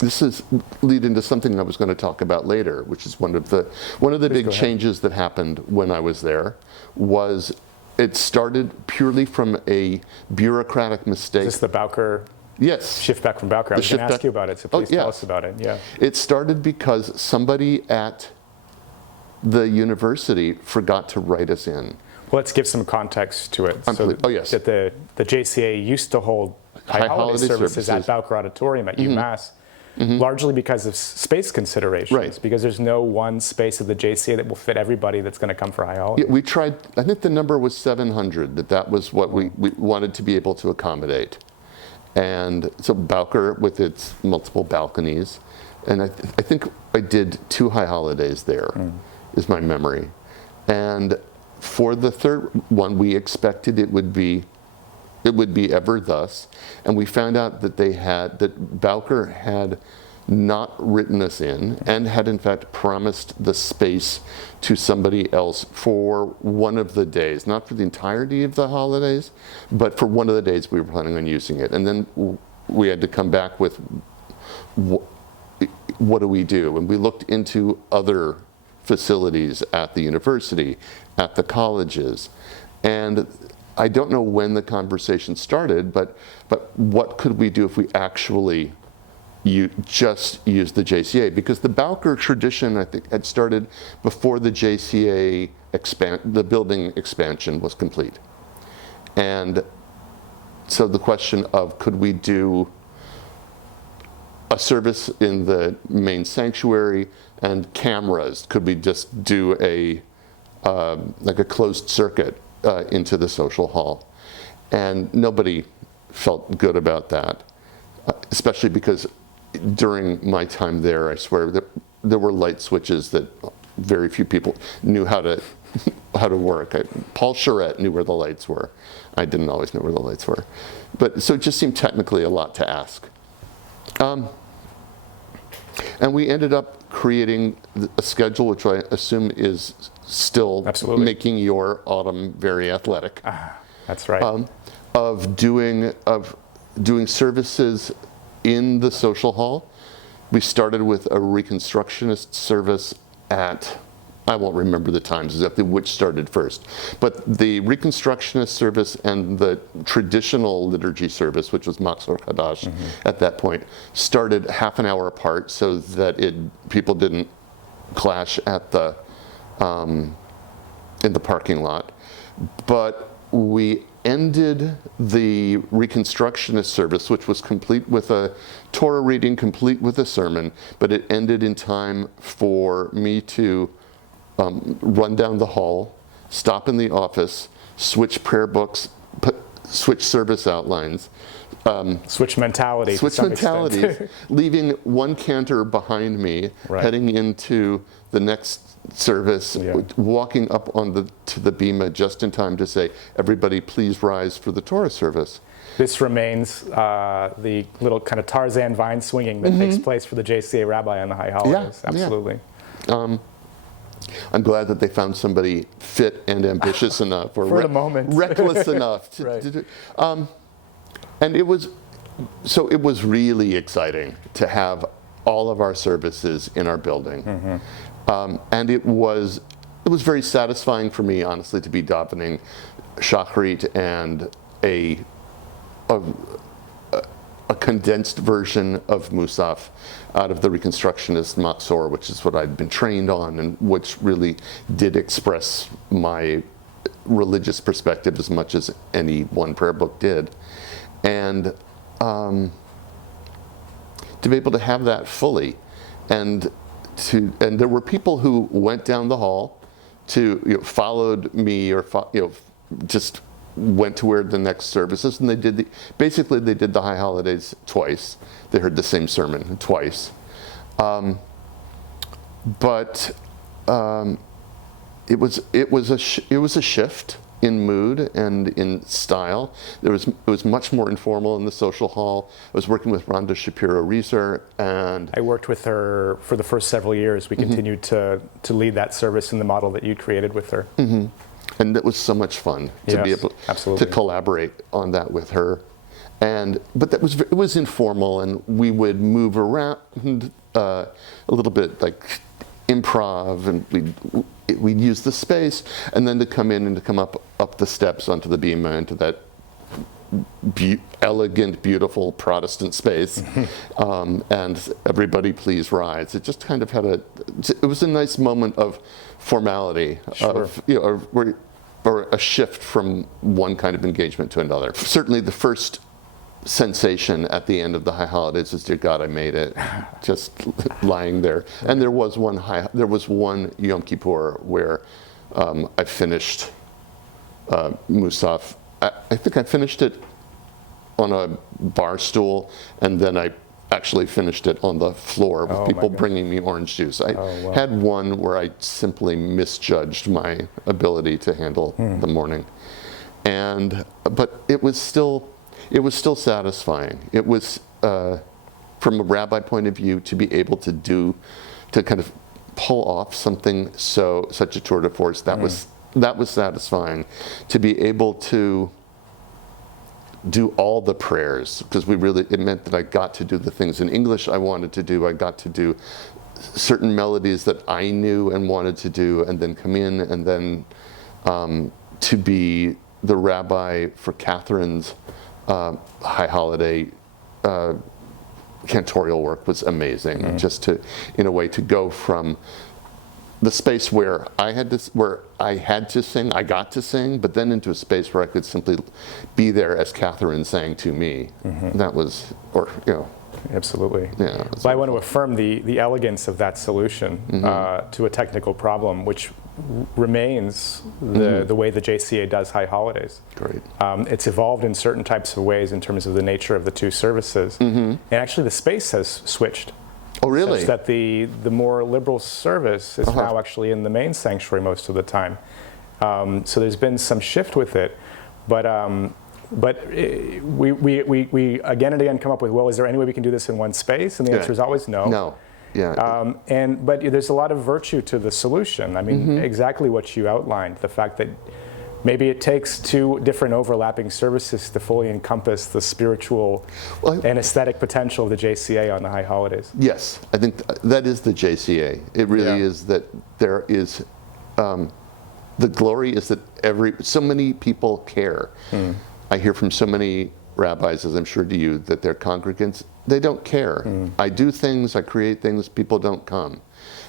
this is lead into something I was going to talk about later, which is one of the big changes that happened when I was there, was it started purely from a bureaucratic mistake. Is this the Bauer? Yes. Shift back from Bauer. I was going to ask you about it, so please tell us about it. Yeah. It started because somebody at the university forgot to write us in. Well, let's give some context to it. Yes. That the JCA used to hold high holiday services at Bauer Auditorium at UMass, largely because of space considerations, because there's no one space of the JCA that will fit everybody that's going to come for high holidays. Yeah, we tried, I think the number was 700, that was what we wanted to be able to accommodate. And so Bauer with its multiple balconies, and I think I did 2 high holidays there, is my memory. And for the third one, we expected it would be ever thus, and we found out that Bauer had not written us in and had in fact promised the space to somebody else for one of the days, not for the entirety of the holidays, but for one of the days we were planning on using it. And then we had to come back with what do we do? And we looked into other facilities at the university, at the colleges, and I don't know when the conversation started, but what could we do if we actually just used the JCA? Because the Bauer tradition, I think, had started before the JCA the building expansion was complete. And so the question of could we do a service in the main sanctuary and cameras, could we just do like a closed circuit into the social hall? And nobody felt good about that, especially because during my time there, I swear that there were light switches that very few people knew how to work. Paul Charette knew where the lights were. I didn't always know where the lights were. But so it just seemed technically a lot to ask. And we ended up creating a schedule, which I assume is still making your autumn very athletic. That's right. Of doing services in the social hall. We started with a Reconstructionist service at, I won't remember the times exactly which started first, but the Reconstructionist service and the traditional liturgy service, which was Machzor Hadash at that point, started half an hour apart so that people didn't clash at the in the parking lot. But we ended the Reconstructionist service, which was complete with a Torah reading, complete with a sermon, but it ended in time for me to run down the hall, stop in the office, switch prayer books, switch service outlines. Switch mentalities, leaving one cantor behind me, heading into the next service, walking up to the bima just in time to say, everybody please rise for the Torah service. This remains the little kind of Tarzan vine swinging that takes place for the JCA rabbi on the high holidays. Absolutely. I'm glad that they found somebody fit and ambitious enough, or for the moment, reckless enough to do. And it was really exciting to have all of our services in our building. And it was very satisfying for me, honestly, to be davening Shachrit and a condensed version of Musaf out of the Reconstructionist Machzor, which is what I'd been trained on and which really did express my religious perspective as much as any one prayer book did. And to be able to have that fully, and there were people who went down the hall followed me, or just went to where the next services, and they did the high holidays twice. They heard the same sermon twice, but it was a shift. in mood and in style. It was much more informal in the social hall. I was working with Rhonda Shapiro-Reeser, and I worked with her for the first several years. We continued to lead that service in the model that you created with her. And it was so much fun to be able absolutely. to collaborate on that with her. But it was informal, and we would move around a little bit, like improv, and we'd use the space, and then to come in and to come up the steps onto the bima into that elegant, beautiful Protestant space, and everybody please rise. It just kind of had it was a nice moment of formality, of, or a shift from one kind of engagement to another. Certainly the first sensation at the end of the high holidays is, dear God, I made it, just lying there. And there was one Yom Kippur where I finished Musaf. I think I finished it on a bar stool, and then I actually finished it on the floor with people bringing me orange juice. I had one where I simply misjudged my ability to handle the morning. But it was still satisfying. It was, from a rabbi point of view, to be able to kind of pull off such a tour de force. That was satisfying. To be able to do all the prayers, because it meant that I got to do the things in English I wanted to do. I got to do certain melodies that I knew and wanted to do, and then come in, and then to be the rabbi for Catherine's high holiday cantorial work was amazing. Just to, in a way, to go from the space where I had to sing, I got to sing, but then into a space where I could simply be there as Catherine sang to me. That was, Absolutely. Yeah. Well, I want to affirm the elegance of that solution to a technical problem, which remains the way the JCA does high holidays. Great. It's evolved in certain types of ways in terms of the nature of the two services. And actually the space has switched. Oh, really? Such that the more liberal service is now actually in the main sanctuary most of the time. So there's been some shift with it. But we again and again come up with, well, is there any way we can do this in one space? And the answer is always no. No. Yeah. But there's a lot of virtue to the solution. I mean, exactly what you outlined, the fact that maybe it takes two different overlapping services to fully encompass the spiritual and aesthetic potential of the JCA on the high holidays. Yes, I think that is the JCA. It really is that there is, the glory is that so many people care. I hear from so many rabbis, as I'm sure do you, that their congregants, they don't care. I do things, I create things, people don't come.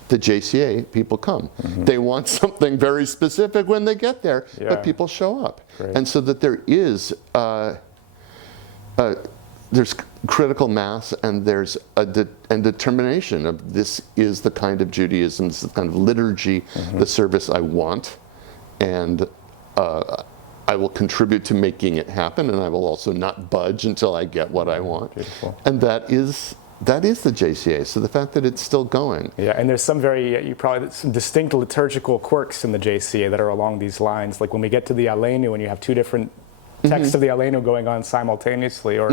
The JCA, people come. They want something very specific when they get there, but people show up. Great. And so that there is, there's critical mass, and there's and determination of, this is the kind of Judaism, this is the kind of liturgy, the service I want, and I will contribute to making it happen, and I will also not budge until I get what I want. Beautiful. And that is the JCA. So the fact that it's still going. Yeah, and there's some some distinct liturgical quirks in the JCA that are along these lines. Like when we get to the Aleinu, and you have two different texts of the Aleinu going on simultaneously, or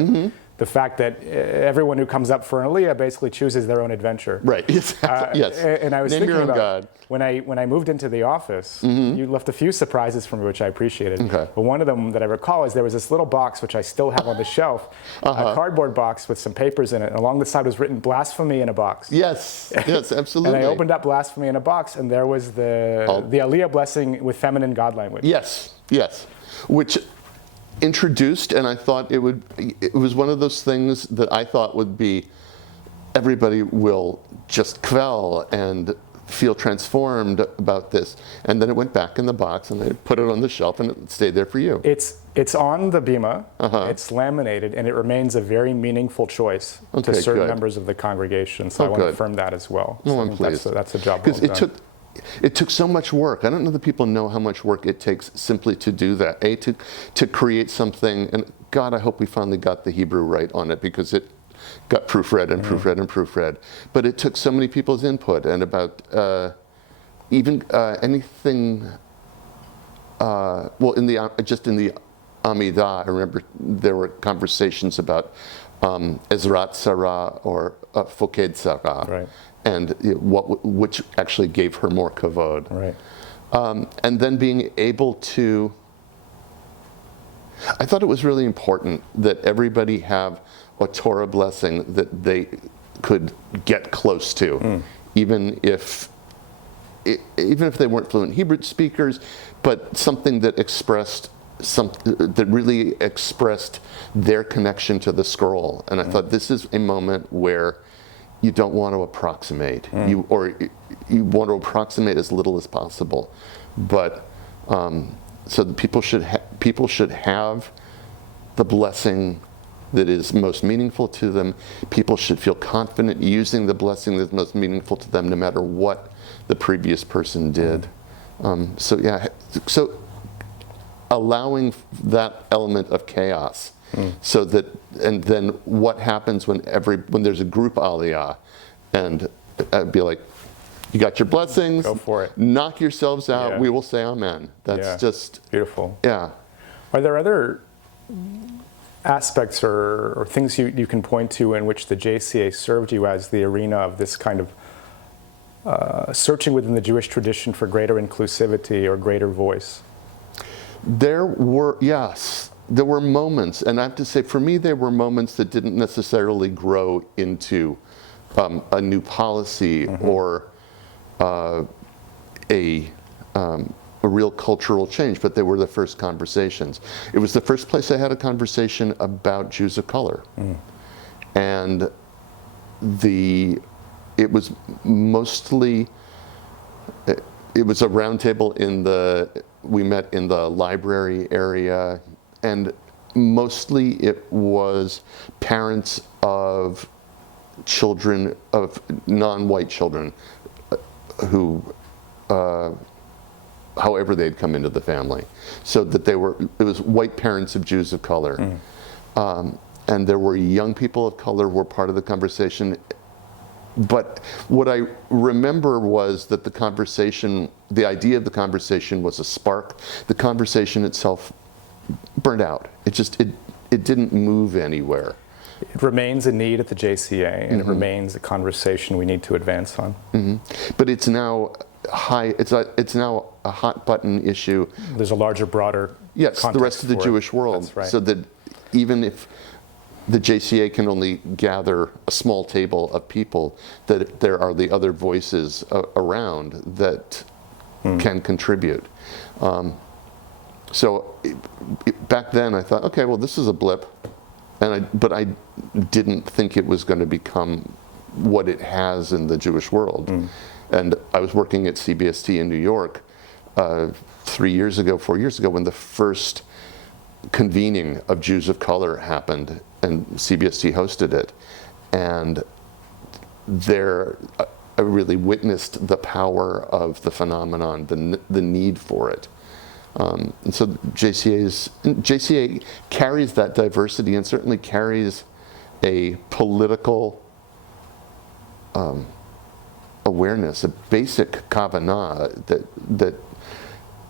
the fact that everyone who comes up for an Aliyah basically chooses their own adventure. Right. Exactly. Yes. And I was Name thinking your own about God. when I moved into the office, you left a few surprises for me, which I appreciated. Okay. But one of them that I recall is there was this little box, which I still have on the shelf, a cardboard box with some papers in it, and along the side was written "Blasphemy in a Box." Yes. Yes. Absolutely. And I opened up "Blasphemy in a Box," and there was the Aliyah blessing with feminine God language. Yes. Yes. Which introduced, and I thought it was one of those things that I thought would be, everybody will just quell and feel transformed about this. And then it went back in the box, and I put it on the shelf, and it stayed there for you. It's on the bima, it's laminated, and it remains a very meaningful choice to certain members of the congregation. So I want to affirm that as well. So I'm pleased. That's a job well done. It took so much work. I don't know that people know how much work it takes simply to do that. To create something, and God, I hope we finally got the Hebrew right on it, because it got proofread and proofread and proofread. But it took so many people's input, and about even anything well, just in the Amidah, I remember there were conversations about Ezrat Sarah or Foked Sarah, Right. and which actually gave her more kavod. Right. And then being able to, I thought it was really important that everybody have a Torah blessing that they could get close to, even if they weren't fluent Hebrew speakers, but something that really expressed their connection to the scroll. And I thought this is a moment where you don't want to approximate, you want to approximate as little as possible, but so the people should have the blessing that is most meaningful to them. People should feel confident using the blessing that's most meaningful to them, no matter what the previous person did. So allowing that element of chaos, so that, and then what happens when there's a group aliyah, and I'd be like, you got your blessings, Go for it. Knock yourselves out, Yeah. we will say amen. That's just beautiful. Yeah. Are there other aspects or things you can point to in which the JCA served you as the arena of this kind of searching within the Jewish tradition for greater inclusivity or greater voice? There were moments, and I have to say, for me, there were moments that didn't necessarily grow into a new policy or a real cultural change, but they were the first conversations. It was the first place I had a conversation about Jews of color. And it was mostly, it was a roundtable we met in the library area, and mostly it was parents of children, of non-white children, who, however they'd come into the family. So that it was white parents of Jews of color. And there were young people of color who were part of the conversation. But what I remember was that the idea of the conversation was a spark. The conversation itself burned out. It didn't move anywhere. It remains a need at the JCA, and it remains a conversation we need to advance on. But it's now it's now a hot button issue. There's a larger, broader Yes, the rest of the Jewish world. That's right. So that even if the JCA can only gather a small table of people, that there are the other voices around that can contribute. So back then I thought, okay, well, this is a blip, but I didn't think it was going to become what it has in the Jewish world. And I was working at CBST in New York 4 years ago, when the first convening of Jews of color happened, and CBST hosted it. And there, I really witnessed the power of the phenomenon, the need for it. And so JCA carries that diversity, and certainly carries a political awareness, a basic kavanah that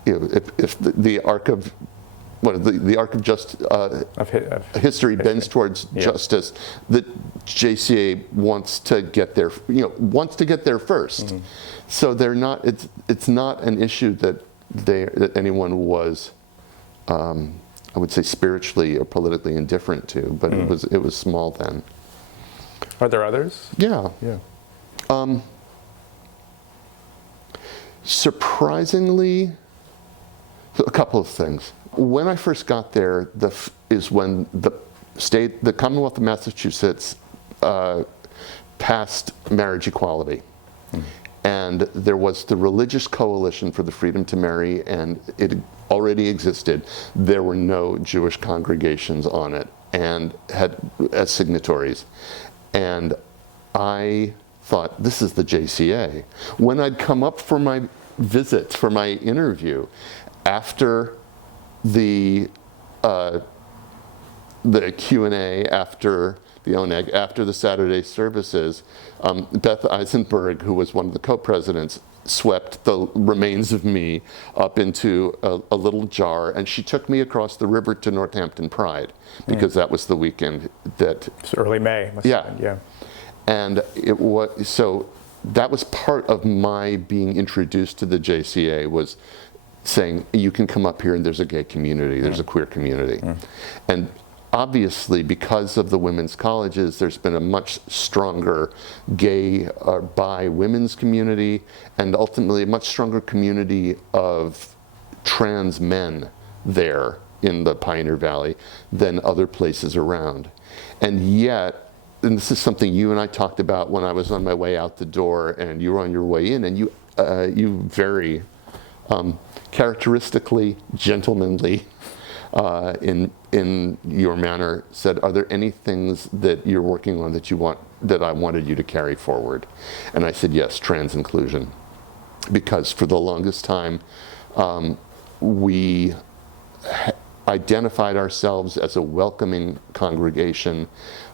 if the arc of history bends towards justice, that JCA wants to get there, first. So they're not. It's not an issue that anyone was, I would say, spiritually or politically indifferent to, but it was small then. Are there others? Yeah. Surprisingly, a couple of things. When I first got there, is when the Commonwealth of Massachusetts passed marriage equality. And there was the Religious Coalition for the Freedom to Marry, and it already existed. There were no Jewish congregations on it and as signatories. And I thought, this is the JCA. When I'd come up for my visit, for my interview, after the Q&A, after the Oneg, after the Saturday services, Beth Eisenberg, who was one of the co-presidents, swept the remains of me up into a little jar, and she took me across the river to Northampton Pride, because that was the weekend that... It's early May. Yeah. And it was, so that was part of my being introduced to the JCA, was saying, you can come up here and there's a gay community, there's a queer community. And obviously, because of the women's colleges, there's been a much stronger gay or bi women's community, and ultimately a much stronger community of trans men there in the Pioneer Valley than other places around. And yet, and this is something you and I talked about when I was on my way out the door and you were on your way in, and you very characteristically gentlemanly in your manner said, are there any things that you're working on that I wanted you to carry forward? And I said, yes, trans inclusion. Because for the longest time, we identified ourselves as a welcoming congregation,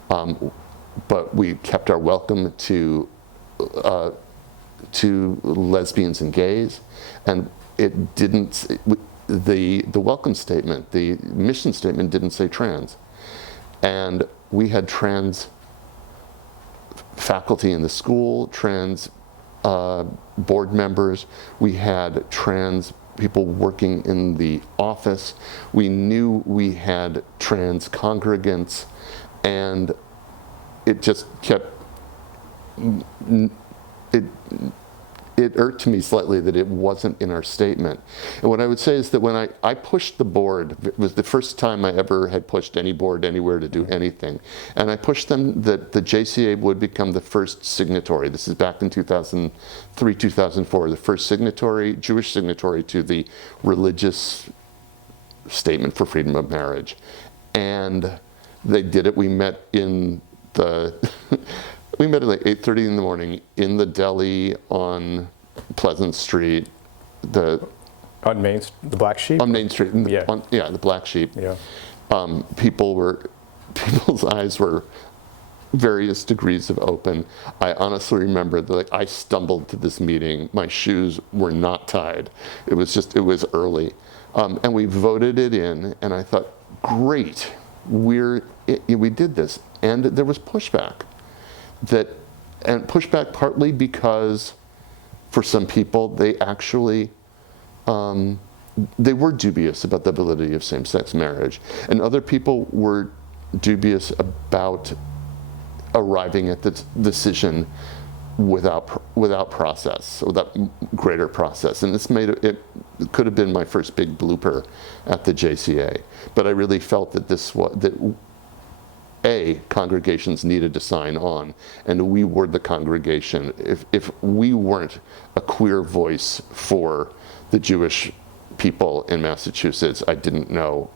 but we kept our welcome to lesbians and gays, and it didn't. The welcome statement, the mission statement, didn't say trans, and we had trans faculty in the school, trans board members. We had trans people working in the office. We knew we had trans congregants, and it just kept, it irked me slightly that it wasn't in our statement. And what I would say is that when I pushed the board, it was the first time I ever had pushed any board anywhere to do anything. And I pushed them that the JCA would become the first signatory. This is back in 2003, 2004, the first signatory, Jewish signatory to the religious statement for freedom of marriage. And they did it. We met in the, we met at like 8:30 in the morning in the deli on Pleasant Street. On the Black Sheep? On Main Street, Yeah. The Black Sheep. Yeah. People's eyes were various degrees of open. I honestly remember that I stumbled to this meeting. My shoes were not tied. It was early. And we voted it in, and I thought, great, we did this. And there was pushback. And pushback partly because for some people, they actually, they were dubious about the validity of same-sex marriage. And other people were dubious about arriving at the decision without process, without greater process. And it could have been my first big blooper at the JCA. But I really felt that congregations needed to sign on, and we were the congregation. If we weren't a queer voice for the Jewish people in Massachusetts, I didn't know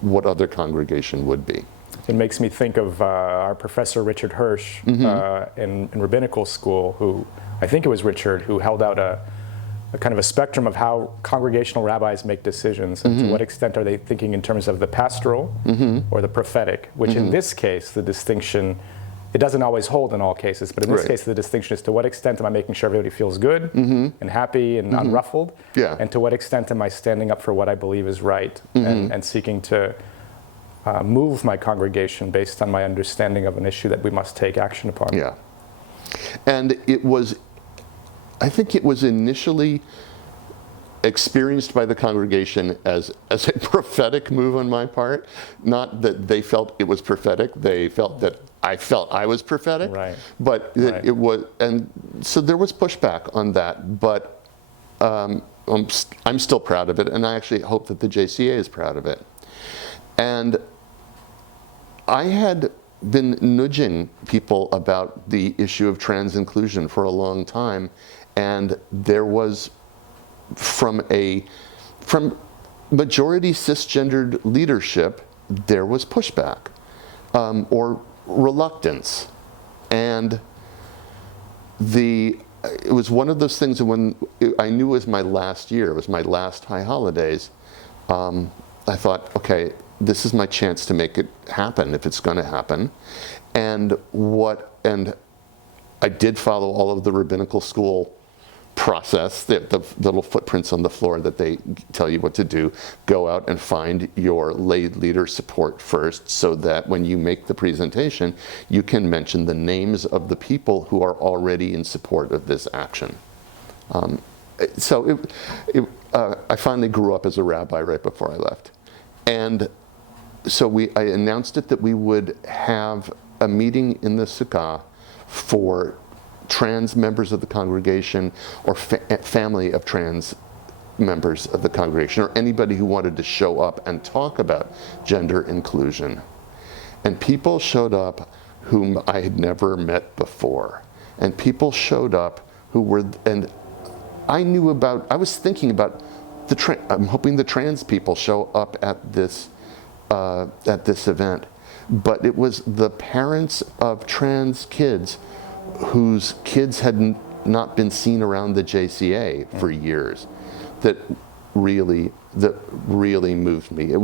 what other congregation would be. It makes me think of our professor Richard Hirsch in rabbinical school, who, I think it was Richard, who held out a kind of a spectrum of how congregational rabbis make decisions, and to what extent are they thinking in terms of the pastoral or the prophetic, which in this case, the distinction, it doesn't always hold in all cases, but in this case, the distinction is to what extent am I making sure everybody feels good and happy and unruffled, and to what extent am I standing up for what I believe is right and seeking to move my congregation based on my understanding of an issue that we must take action upon. Yeah. And I think it was initially experienced by the congregation as a prophetic move on my part. Not that they felt it was prophetic, they felt that I felt I was prophetic. Right. But it was, and so there was pushback on that, but I'm still proud of it, and I actually hope that the JCA is proud of it. And I had been nudging people about the issue of trans inclusion for a long time, and there was, from majority cisgendered leadership, there was pushback or reluctance. And it was one of those things that when I knew it was my last year, it was my last high holidays, I thought, okay, this is my chance to make it happen if it's going to happen. And I did follow all of the rabbinical school process, the little footprints on the floor that they tell you what to do. Go out and find your lay leader support first, so that when you make the presentation, you can mention the names of the people who are already in support of this action. So I finally grew up as a rabbi right before I left. And so I announced it that we would have a meeting in the sukkah for trans members of the congregation, or family of trans members of the congregation, or anybody who wanted to show up and talk about gender inclusion. And people showed up whom I had never met before. And people showed up who were, and I was thinking about I'm hoping the trans people show up at this event. But it was the parents of trans kids whose kids had not been seen around the JCA for years that really moved me.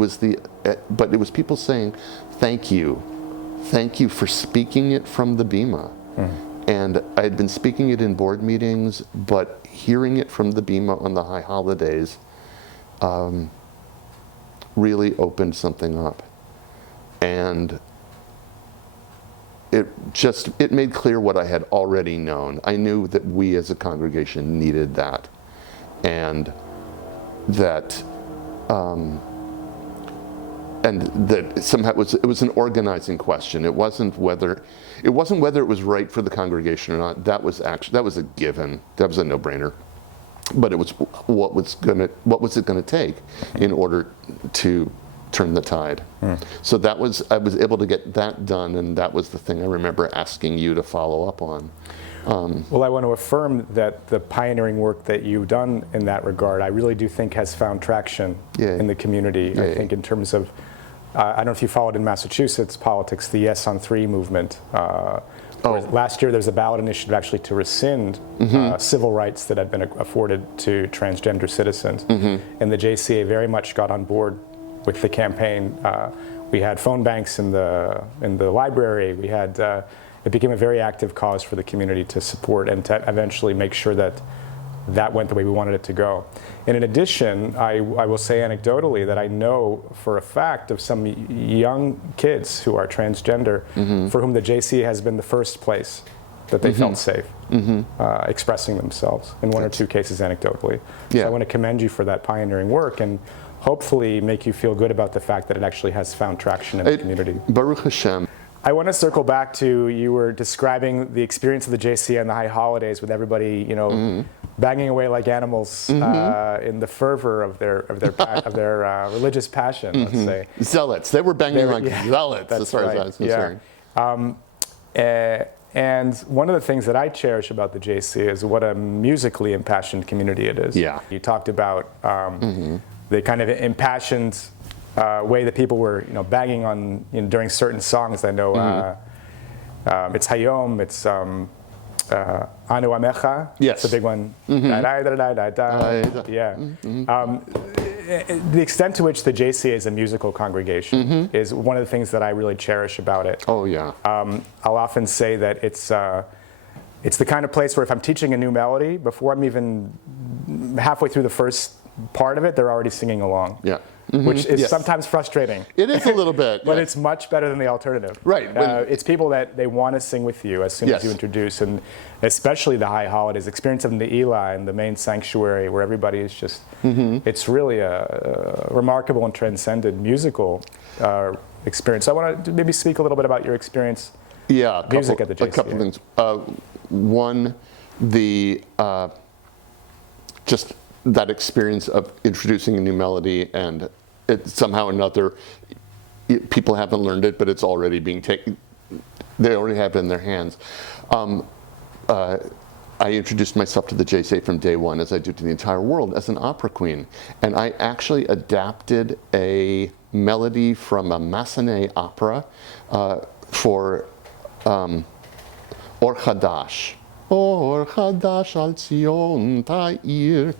But it was people saying, thank you for speaking it from the bima. And I had been speaking it in board meetings, but hearing it from the bima on the high holidays really opened something up. And it made clear what I had already known. I knew that we as a congregation needed that, and that somehow it was an organizing question. It wasn't whether it was right for the congregation or not. That was a given. That was a no-brainer. But it was what was it gonna take in order to turn the tide. So I was able to get that done, and that was the thing I remember asking you to follow up on. Well, I want to affirm that the pioneering work that you've done in that regard, I really do think has found traction in the community. I think in terms of, I don't know if you followed in Massachusetts politics, the Yes on 3 movement. Last year there was a ballot initiative actually to rescind civil rights that had been afforded to transgender citizens. And the JCA very much got on board with the campaign. We had phone banks in the library. We had it became a very active cause for the community to support and to eventually make sure that went the way we wanted it to go. And in addition, I will say anecdotally that I know for a fact of some young kids who are transgender for whom the JCA has been the first place that they felt safe expressing themselves, in one or two cases anecdotally. So I want to commend you for that pioneering work, and hopefully make you feel good about the fact that it actually has found traction in the community. Baruch Hashem. I want to circle back to, you were describing the experience of the JCA and the high holidays with everybody, banging away like animals in the fervor of their religious passion, let's say. Zealots. They were banging like zealots, as far as I was concerned. And one of the things that I cherish about the JCA is what a musically impassioned community it is. You talked about the kind of impassioned way that people were, banging on during certain songs. I know it's Hayom, it's Anu Amecha. Yes, it's a big one. The extent to which the JCA is a musical congregation is one of the things that I really cherish about it. I'll often say that it's the kind of place where if I'm teaching a new melody, before I'm even halfway through the first part of it, they're already singing along. Which is sometimes frustrating. It is a little bit. But it's much better than the alternative. Right. It's people that they want to sing with you as soon as you introduce, and especially the high holidays, experience of Ne'ilah and the main sanctuary where everybody is just, it's really a remarkable and transcendent musical experience. So I want to maybe speak a little bit about your experience music at the JCA. A couple of things. One, just that experience of introducing a new melody, and it somehow or another, people haven't learned it, but it's already being taken. They already have it in their hands. I introduced myself to the JCA from day one, as I do to the entire world, as an opera queen. And I actually adapted a melody from a Massenet opera for Or Chadash. Or Chadash al Zion Ta'ir.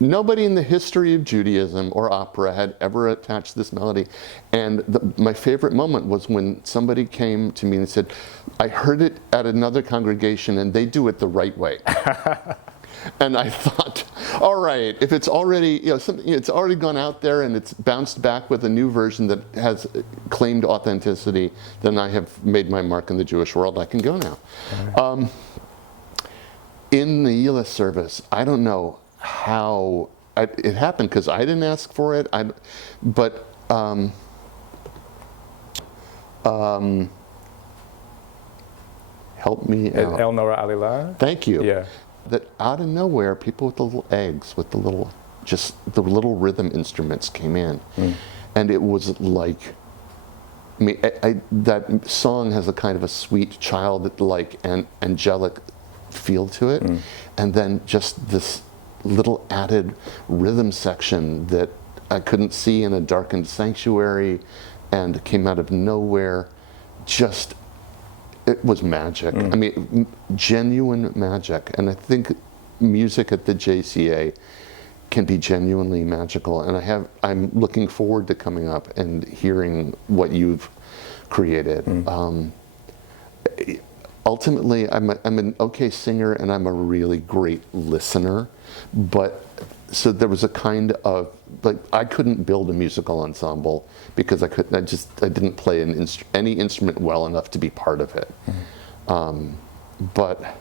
Nobody in the history of Judaism or opera had ever attached this melody. And my favorite moment was when somebody came to me and said, I heard it at another congregation and they do it the right way. And I thought, all right, if it's already, it's already gone out there and it's bounced back with a new version that has claimed authenticity, then I have made my mark in the Jewish world. I can go now. Right. In the Yila service, I don't know how it happened because I didn't ask for it. But help me out. El Nora Alila. Thank you. Yeah. That out of nowhere, people with the little eggs, with the little rhythm instruments came in, and it was like, I mean, that song has a kind of a sweet, childlike, and angelic feel to it, and then just this little added rhythm section that I couldn't see in a darkened sanctuary, and came out of nowhere, just. It was magic. I mean, genuine magic. And I think music at the JCA can be genuinely magical. And I'm looking forward to coming up and hearing what you've created. Ultimately, I'm an okay singer and I'm a really great listener. But so there was a kind of, like, I couldn't build a musical ensemble because I didn't play any instrument well enough to be part of it. But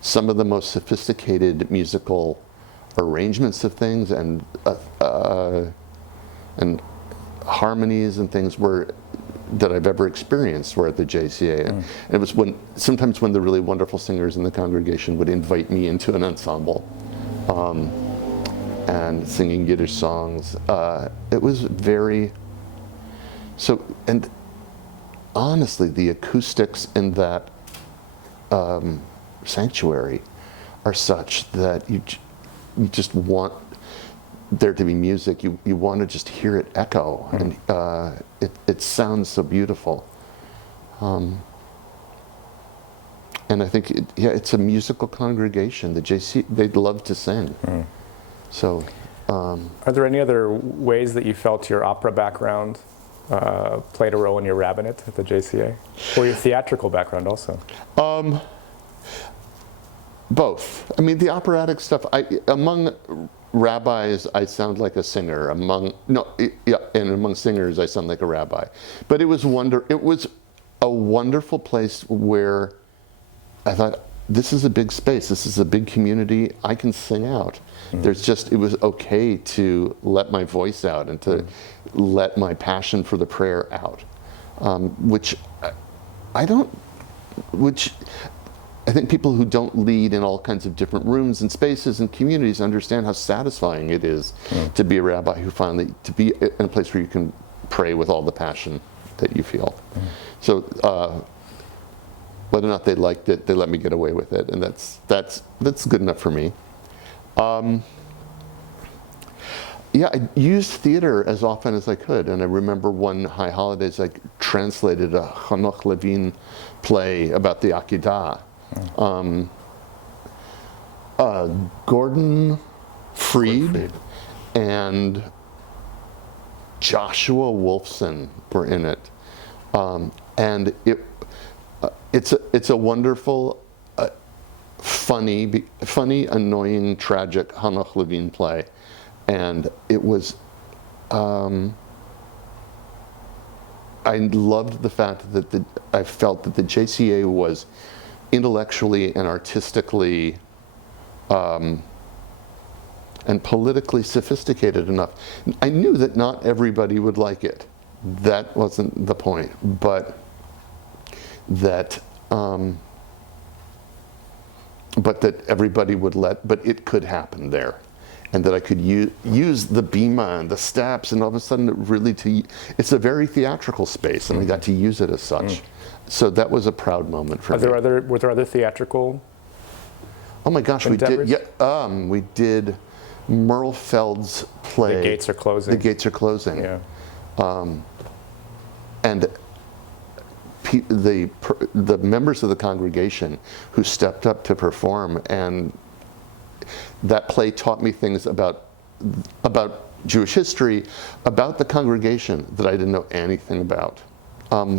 some of the most sophisticated musical arrangements of things and harmonies and things that I've ever experienced were at the JCA. And it was sometimes when the really wonderful singers in the congregation would invite me into an ensemble. And singing Yiddish songs. It was very, and honestly, the acoustics in that sanctuary are such that you just want there to be music. You want to just hear it echo, and it sounds so beautiful. And I think, it's a musical congregation. The JC, they'd love to sing. So, are there any other ways that you felt your opera background played a role in your rabbinate at the JCA, or your theatrical background also? Both. I mean, the operatic stuff. Among rabbis, I sound like a singer. And among singers, I sound like a rabbi. But it was a wonderful place where I thought, this is a big space. This is a big community. I can sing out. It was okay to let my voice out and to let my passion for the prayer out, which I think people who don't lead in all kinds of different rooms and spaces and communities understand how satisfying it is to be a rabbi to be in a place where you can pray with all the passion that you feel. So whether or not they liked it, they let me get away with it, and that's good enough for me. I used theater as often as I could, and I remember one High Holidays I translated a Hanoch Levine play about the Akedah. Gordon Freed and Joshua Wolfson were in it, and it's a wonderful, funny, annoying, tragic Hanoch Levine play, and it was. I loved the fact that I felt that the JCA was intellectually and artistically and politically sophisticated enough. I knew that not everybody would like it. That wasn't the point, but that everybody would but it could happen there, and that I could use the bima and the steps, and all of a sudden it's a very theatrical space, and I got to use it as such. So that was a proud moment for me. Were there other theatrical? Oh my gosh, endeavors? we did Merle Feld's play. The Gates Are Closing. The Gates Are Closing. Yeah. And the members of the congregation who stepped up to perform, and that play taught me things about Jewish history, about the congregation that I didn't know anything about.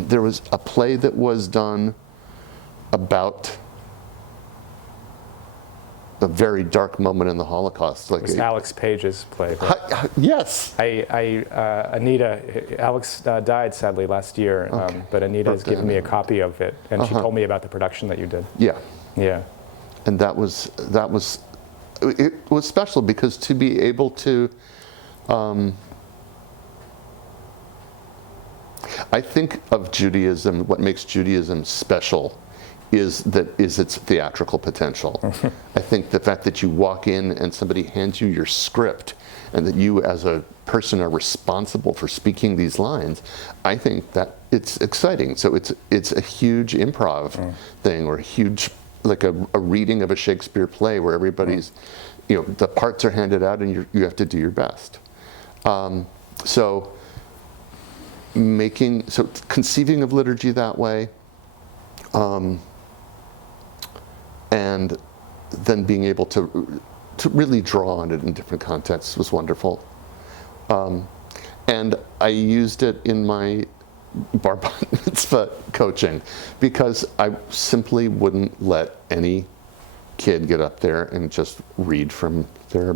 There was a play that was done about a very dark moment in the Holocaust. Like It was Alex Page's play. Right? Yes. Anita, Alex died sadly last year, but Anita has given me a copy of it, and she told me about the production that you did. Yeah. Yeah. And it was special because to be able to, I think of Judaism, what makes Judaism special is its theatrical potential. I think the fact that you walk in and somebody hands you your script and that you as a person are responsible for speaking these lines, I think that it's exciting. So it's a huge improv thing, or a huge, like a reading of a Shakespeare play where everybody's, the parts are handed out and you have to do your best. So conceiving of liturgy that way, and then being able to really draw on it in different contexts was wonderful. And I used it in my bar mitzvah coaching because I simply wouldn't let any kid get up there and just read from their,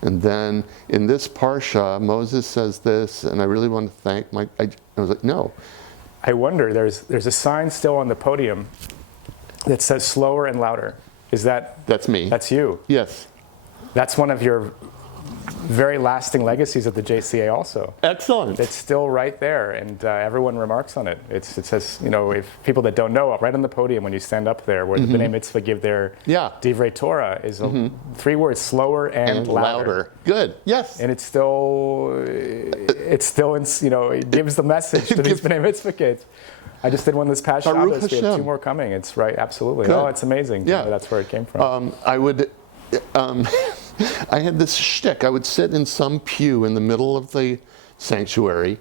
And then in this parsha, Moses says this, and I really want to thank I was like, no. I wonder, there's a sign still on the podium that says slower and louder. That's me. That's you. Yes. That's one of your very lasting legacies of the JCA also. Excellent. It's still right there, and everyone remarks on it. It says, if people that don't know, right on the podium when you stand up there, where the B'nai Mitzvah give their Divrei Torah, is 3 words, slower and louder. Good, yes. And it gives the message to these B'nai Mitzvah kids. I just did one this past Shabbos. We have 2 more coming. It's right, absolutely. Good. Oh, it's amazing. Yeah. That's where it came from. I had this shtick. I would sit in some pew in the middle of the sanctuary,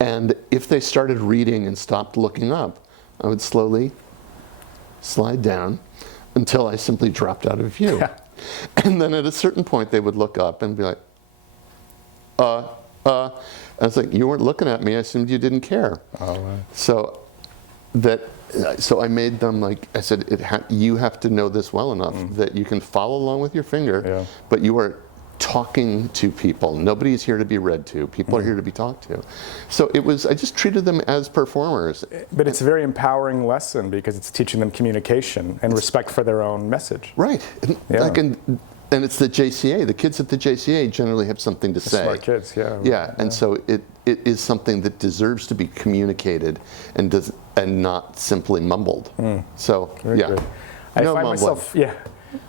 and if they started reading and stopped looking up, I would slowly slide down until I simply dropped out of view. Yeah. And then at a certain point, they would look up and be like, I was like, you weren't looking at me. I assumed you didn't care. Oh, wow. So I made them, like I said, you have to know this well enough that you can follow along with your finger, but you are talking to people. Nobody's here to be read to. People are here to be talked to. So I just treated them as performers. But it's a very empowering lesson because it's teaching them communication and respect for their own message. Right. And it's the JCA. The kids at the JCA generally have something to say. Smart kids, yeah. Yeah, and so it is something that deserves to be communicated and not simply mumbled. So, Very good. I find myself,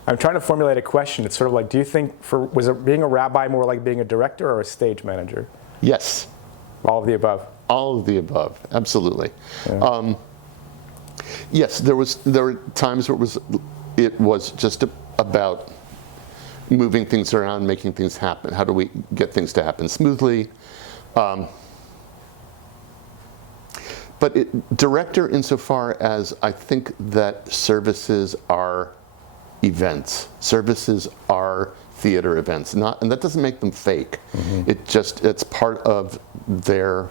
I'm trying to formulate a question. It's sort of like, do you think, was being a rabbi more like being a director or a stage manager? Yes. All of the above? All of the above, absolutely. Yeah. Yes, there were times where it was just about moving things around, making things happen. How do we get things to happen smoothly? But director insofar as I think that services are events. Services are theater events, and that doesn't make them fake. It's part of their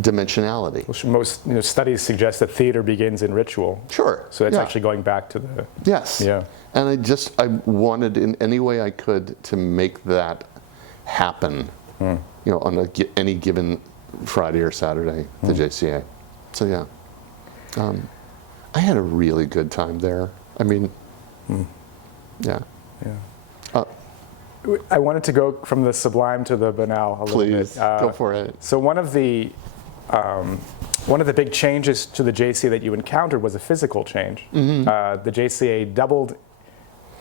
dimensionality. Well, most studies suggest that theater begins in ritual. Sure. So it's actually going back to the... Yes. Yeah. And I wanted in any way I could to make that happen, on any given Friday or Saturday, the JCA. So yeah, I had a really good time there. I mean, yeah. I wanted to go from the sublime to the banal a little bit. Please, go for it. So one of the big changes to the JCA that you encountered was a physical change. The JCA doubled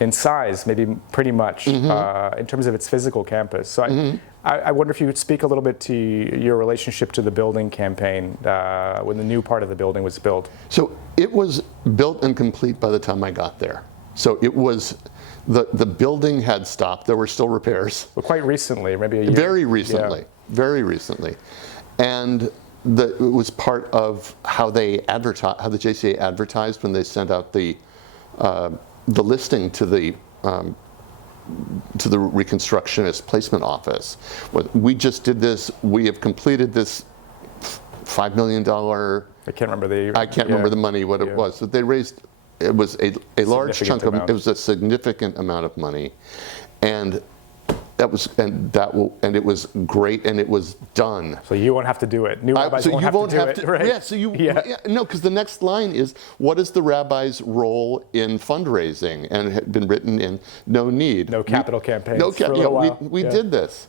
in size, maybe pretty much, in terms of its physical campus. So I wonder if you would speak a little bit to your relationship to the building campaign when the new part of the building was built. So it was built and complete by the time I got there. So it was, the building had stopped. There were still repairs. Well, quite recently, maybe a year. Very recently, very recently. And it was part of how they advertised, how the JCA advertised when they sent out the listing to the Reconstructionist Placement Office. We just did this. We have completed this $5 million. I can't remember the money, what it was. So they raised it was a large chunk of, amount. it was a significant amount of money, and that was, and it was great, and it was done. So you won't have to do it. New rabbis So won't you have won't to do have it, to, right? yeah. So you, Yeah. no, because the next line is, what is the rabbi's role in fundraising? And it had been written in no need. No capital campaigns No, for a yeah, little while. we Yeah. did this.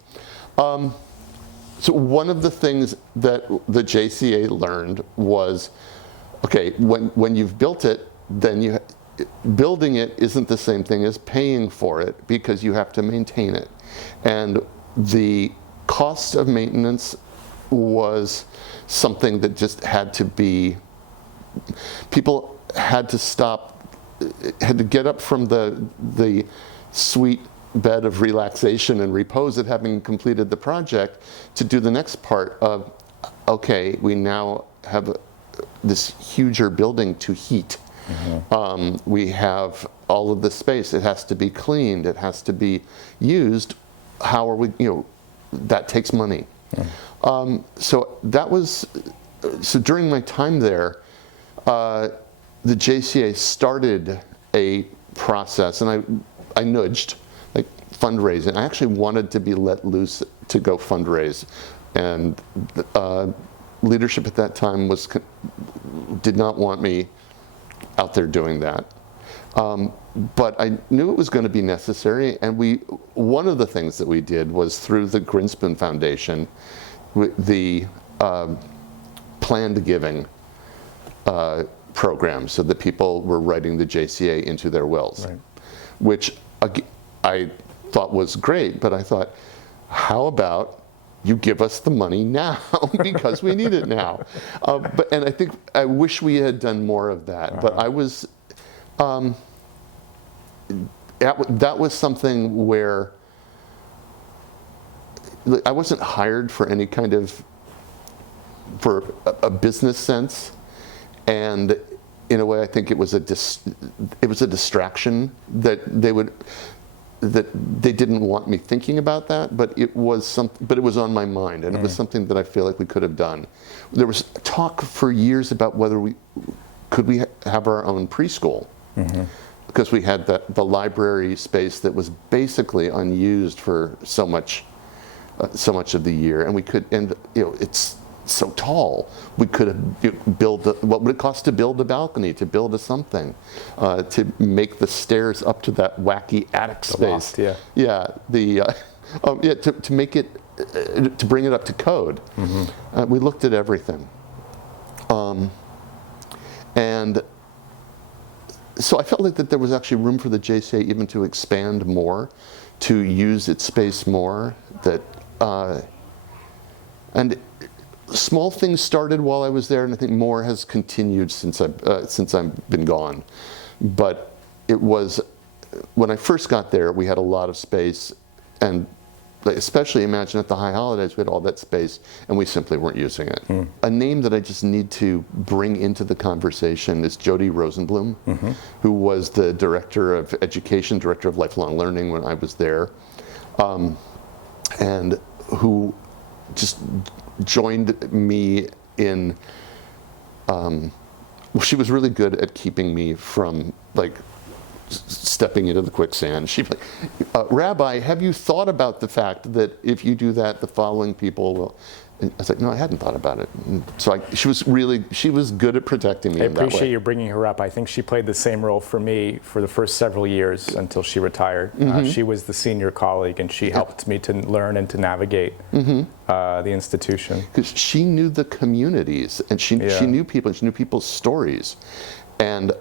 So one of the things that the JCA learned was, okay, when you've built it, then building it isn't the same thing as paying for it, because you have to maintain it. And the cost of maintenance was something that just had to be, people had to stop, had to get up from the sweet bed of relaxation and repose at having completed the project to do the next part of, okay, we now have this huger building to heat. We have all of the space. It has to be cleaned. It has to be used. How are we, that takes money. So that was, so during my time there, the JCA started a process, and I nudged, like fundraising. I actually wanted to be let loose to go fundraise, and leadership at that time did not want me out there doing that. But I knew it was going to be necessary, and one of the things that we did was through the Grinspoon Foundation, the planned giving program, so that people were writing the JCA into their wills, Right. which I thought was great, but I thought, how about you give us the money now, because we need it now. And I wish we had done more of that, but I was, that was something where I wasn't hired for any kind of, for a business sense, and in a way I think it was a distraction that they didn't want me thinking about that, but it was on my mind, and it was something that I feel like we could have done. There was talk for years about whether we could have our own preschool, because we had the library space that was basically unused for so much of the year, and we could, and it's so tall, we could have what would it cost to build a balcony, to build a something, to make the stairs up to that wacky attic space. Loft, To make it, to bring it up to code. We looked at everything. And so I felt like that there was actually room for the JCA even to expand more, to use its space more, and small things started while I was there, and I think more has continued since I've been gone. But it was, when I first got there, we had a lot of space, and especially imagine at the high holidays, we had all that space, and we simply weren't using it. A name that I just need to bring into the conversation is Jody Rosenblum, who was the director of education, director of lifelong learning when I was there, and who just joined me in, she was really good at keeping me from stepping into the quicksand. She'd be like, Rabbi, have you thought about the fact that if you do that, the following people will, and I was like, no, I hadn't thought about it. And so she was good at protecting me in that way. I appreciate you bringing her up. I think she played the same role for me for the first several years until she retired. She was the senior colleague, and she helped me to learn and to navigate the institution. Because she knew the communities, and she knew people, and she knew people's stories. And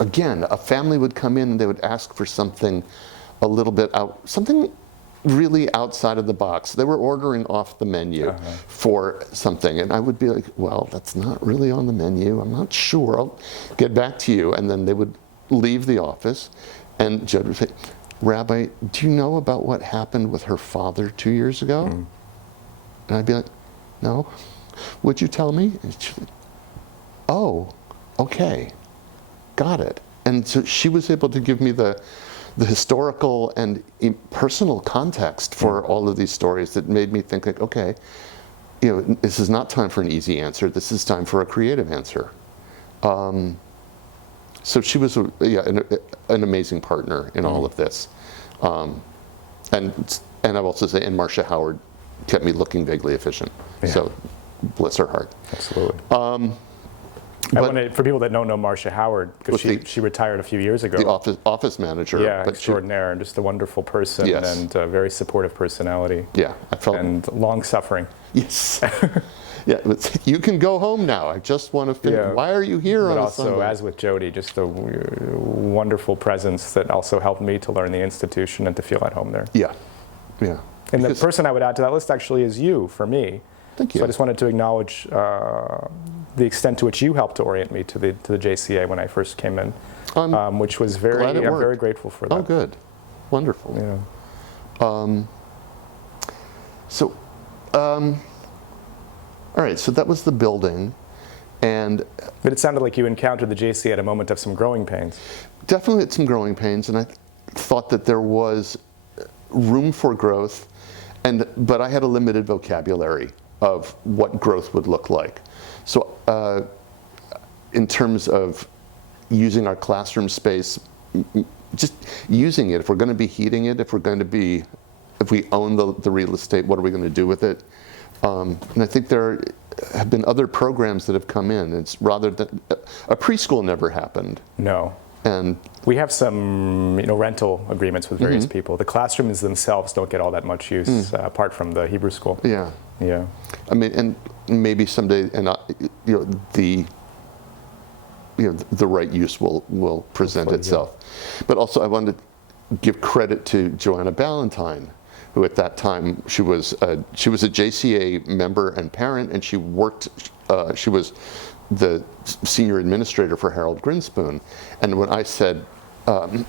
again, a family would come in and they would ask for something a little bit something really outside of the box. They were ordering off the menu for something, and I would be like, well, that's not really on the menu. I'm not sure. I'll get back to you. And then they would leave the office, and Judd would say, Rabbi, do you know about what happened with her father 2 years ago? And I'd be like, no. Would you tell me? And she'd be like, oh, okay. Got it. And so she was able to give me the historical and personal context for all of these stories that made me think like, okay, this is not time for an easy answer. This is time for a creative answer. So she was an amazing partner in all of this. And I will also say, and Marcia Howard kept me looking vaguely efficient. Yeah. So bless her heart. Absolutely. But for people that don't know Marcia Howard, because she retired a few years ago. the office manager. Yeah, but extraordinaire, and just a wonderful person, Yes. and a very supportive personality. Yeah, I felt. And long-suffering. Yes. Yeah, you can go home now. I just want to finish. Yeah. Why are you here But on a also, Sunday? as with Jody, just a wonderful presence that also helped me to learn the institution and to feel at home there. Yeah, yeah. And the Because- person I would add to that list actually is you, for me. Thank you. So I just wanted to acknowledge the extent to which you helped to orient me to the JCA when I first came in, which was glad it I'm worked. very grateful for that. Oh, good. Wonderful. Yeah. All right, so that was the building. And But it sounded like you encountered the JCA at a moment of some growing pains. definitely had some growing pains, and I thought that there was room for growth, but I had a limited vocabulary of what growth would look like. So in terms of using our classroom space, just using it, if we're going to be heating it, if we own the real estate, what are we going to do with it? And I think there have been other programs that have come in. It's rather than a preschool never happened. No. And We have some rental agreements with various people. The classrooms themselves don't get all that much use apart from the Hebrew school. yeah, Yeah. I mean, and maybe someday, and the right use will present Hopefully, itself. But also, I wanted to give credit to Joanna Ballantyne, who at that time she was a JCA member and parent, and she worked. She was the senior administrator for Harold Grinspoon. And when I said, well,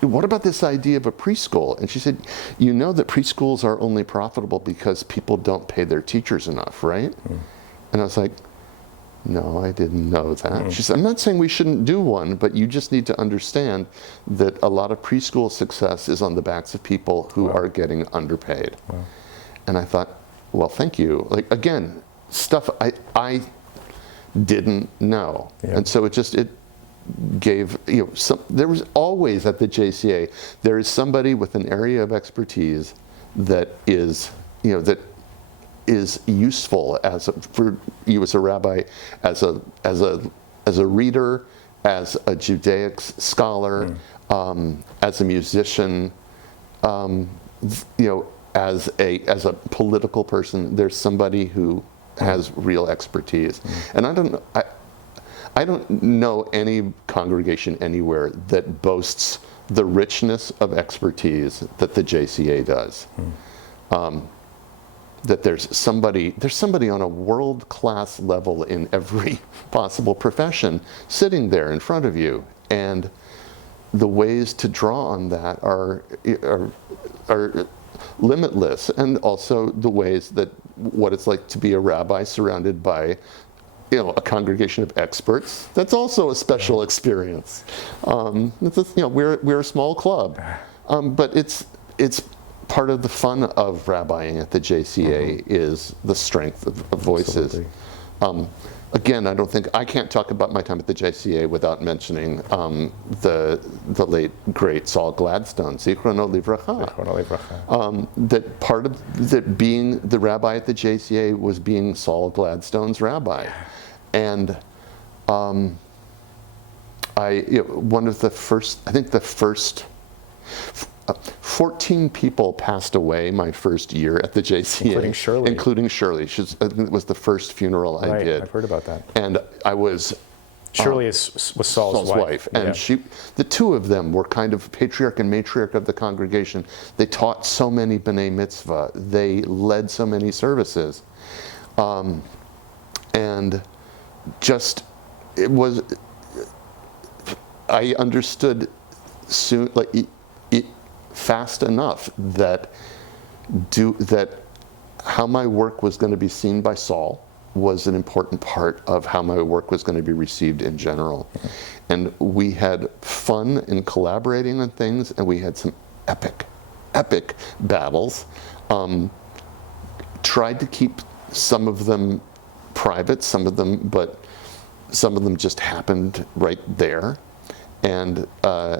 what about this idea of a preschool? And she said, you know that preschools are only profitable because people don't pay their teachers enough, right? And I was like, no, I didn't know that. She said, I'm not saying we shouldn't do one, but you just need to understand that a lot of preschool success is on the backs of people who are getting underpaid. And I thought, well, thank you. Like, again, stuff I didn't know. Yeah. And so it gave, there was always at the JCA, there is somebody with an area of expertise that is, that is useful for you as a rabbi, as a reader, as a Judaic scholar, as a musician, as a political person. There's somebody who has real expertise, and I don't know any congregation anywhere that boasts the richness of expertise that the JCA does. That there's somebody on a world-class level in every possible profession sitting there in front of you, and the ways to draw on that are limitless, and also the ways that what it's like to be a rabbi surrounded by a congregation of experts. That's also a special experience. We're a small club, but it's part of the fun of rabbiing at the JCA is the strength of voices. Again, I can't talk about my time at the JCA without mentioning the late great Saul Gladstone, Zichrono Livracha. That part of that being the rabbi at the JCA was being Saul Gladstone's rabbi, and one of the first, I think the first 14 people passed away my first year at the JCA. Including Shirley. I think it was the first funeral I did. I've heard about that. And I was... Shirley was Saul's wife. And the two of them were kind of patriarch and matriarch of the congregation. They taught so many B'nai Mitzvah. They led so many services. And just, I understood soon, fast enough that how my work was going to be seen by Saul was an important part of how my work was going to be received in general. And we had fun in collaborating on things, and we had some epic battles. Tried to keep some of them private, but some of them just happened right there. And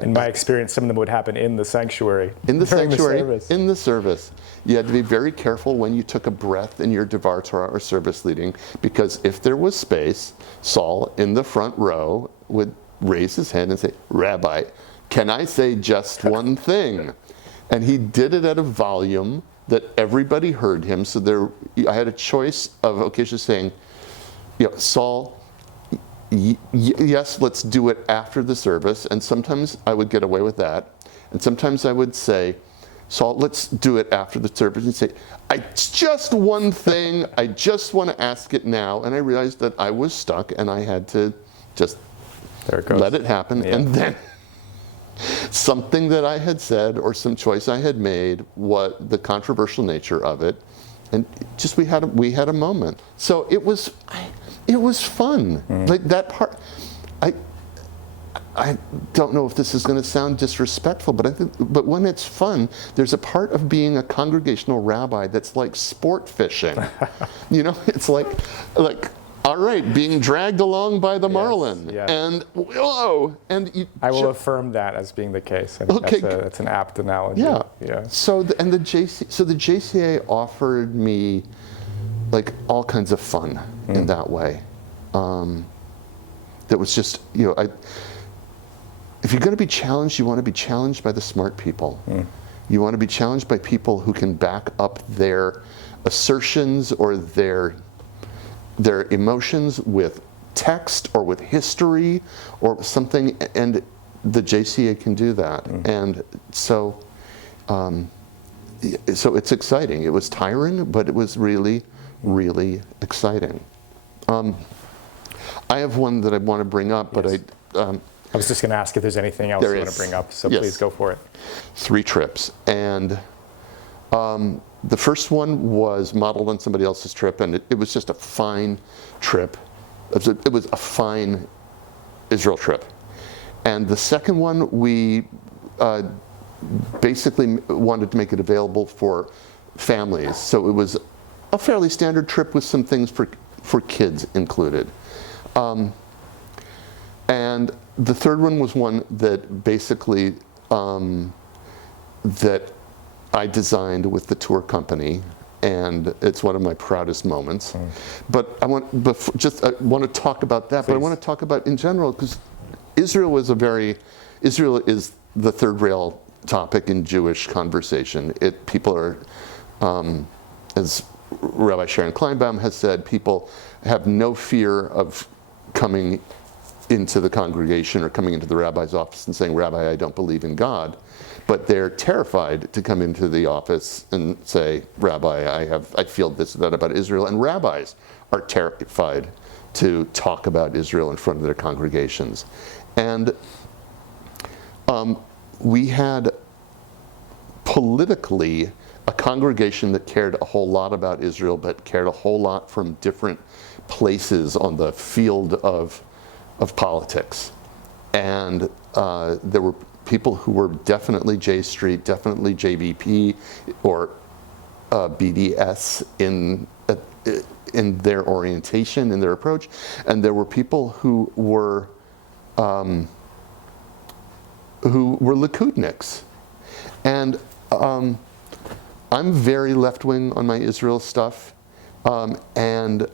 in my experience, some of them would happen in the sanctuary. In the during sanctuary, the service. in the service. You had to be very careful when you took a breath in your Devar Torah or service leading, because if there was space, Saul in the front row would raise his hand and say, "Rabbi, can I say just one thing?" And he did it at a volume that everybody heard him. So I had a choice of occasionally saying, Saul, yes, let's do it after the service. And sometimes I would get away with that. And sometimes I would say, Saul, let's do it after the service. And say, it's just one thing. I just want to ask it now. And I realized that I was stuck and I had to just let it happen. Yeah. And then something that I had said or some choice I had made, what the controversial nature of it, and just we had a moment. So it was fun. Like that part. I don't know if this is going to sound disrespectful, but when it's fun, there's a part of being a congregational rabbi that's like sport fishing. It's like all right, being dragged along by the marlin, and whoa, and I will affirm that as being the case. I think that's an apt analogy. Yeah. So the JCA offered me like all kinds of fun in that way. That was just if you're going to be challenged, you want to be challenged by the smart people. You want to be challenged by people who can back up their assertions or their emotions with text or with history or something, and the JCA can do that. And so it's exciting. It was tiring, but it was really, really exciting. I have one that I want to bring up, but I was just going to ask if there's anything else you want to bring up, so please go for it. 3 trips, and the first one was modeled on somebody else's trip, and it was just a fine trip. It was a fine Israel trip. And the second one, we basically wanted to make it available for families. So it was a fairly standard trip with some things for kids included. And the third one was one that basically that I designed with the tour company, and it's one of my proudest moments. But I want to talk about that. Please. But I want to talk about in general, because Israel is the third rail topic in Jewish conversation. People are, as Rabbi Sharon Kleinbaum has said, people have no fear of coming into the congregation or coming into the rabbi's office and saying, "Rabbi, I don't believe in God." But they're terrified to come into the office and say, "Rabbi, I feel this or that about Israel." And rabbis are terrified to talk about Israel in front of their congregations. And we had politically a congregation that cared a whole lot about Israel, but cared a whole lot from different places on the field of politics. And there were people who were definitely J Street, definitely JVP, or BDS in their orientation, in their approach. And there were people who were Likudniks. And I'm very left-wing on my Israel stuff. And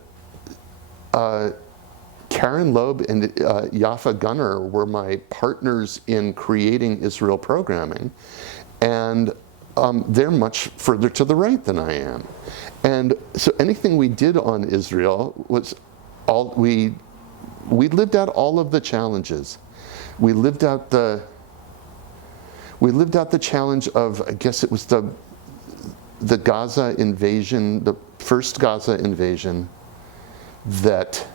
Karen Loeb and Yafa Gunner were my partners in creating Israel programming, and they're much further to the right than I am. And so anything we did on Israel was we lived out all of the challenges. We lived out the challenge of, I guess it was the Gaza invasion, the first Gaza invasion, that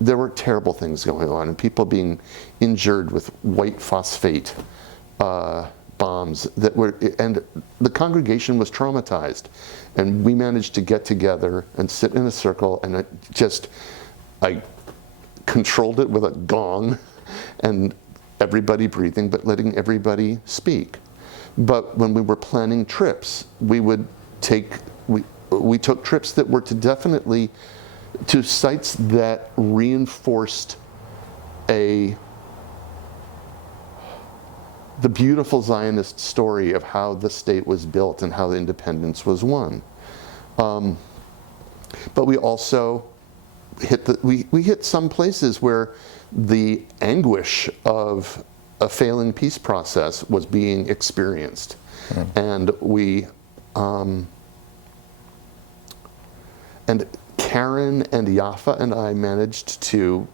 there were terrible things going on, and people being injured with white phosphate bombs and the congregation was traumatized. And we managed to get together and sit in a circle, and I controlled it with a gong, and everybody breathing, but letting everybody speak. But when we were planning trips, we took trips that were to definitely to sites that reinforced the beautiful Zionist story of how the state was built and how independence was won. But we also we hit some places where the anguish of a failing peace process was being experienced. And and Karen and Yafa and I managed to,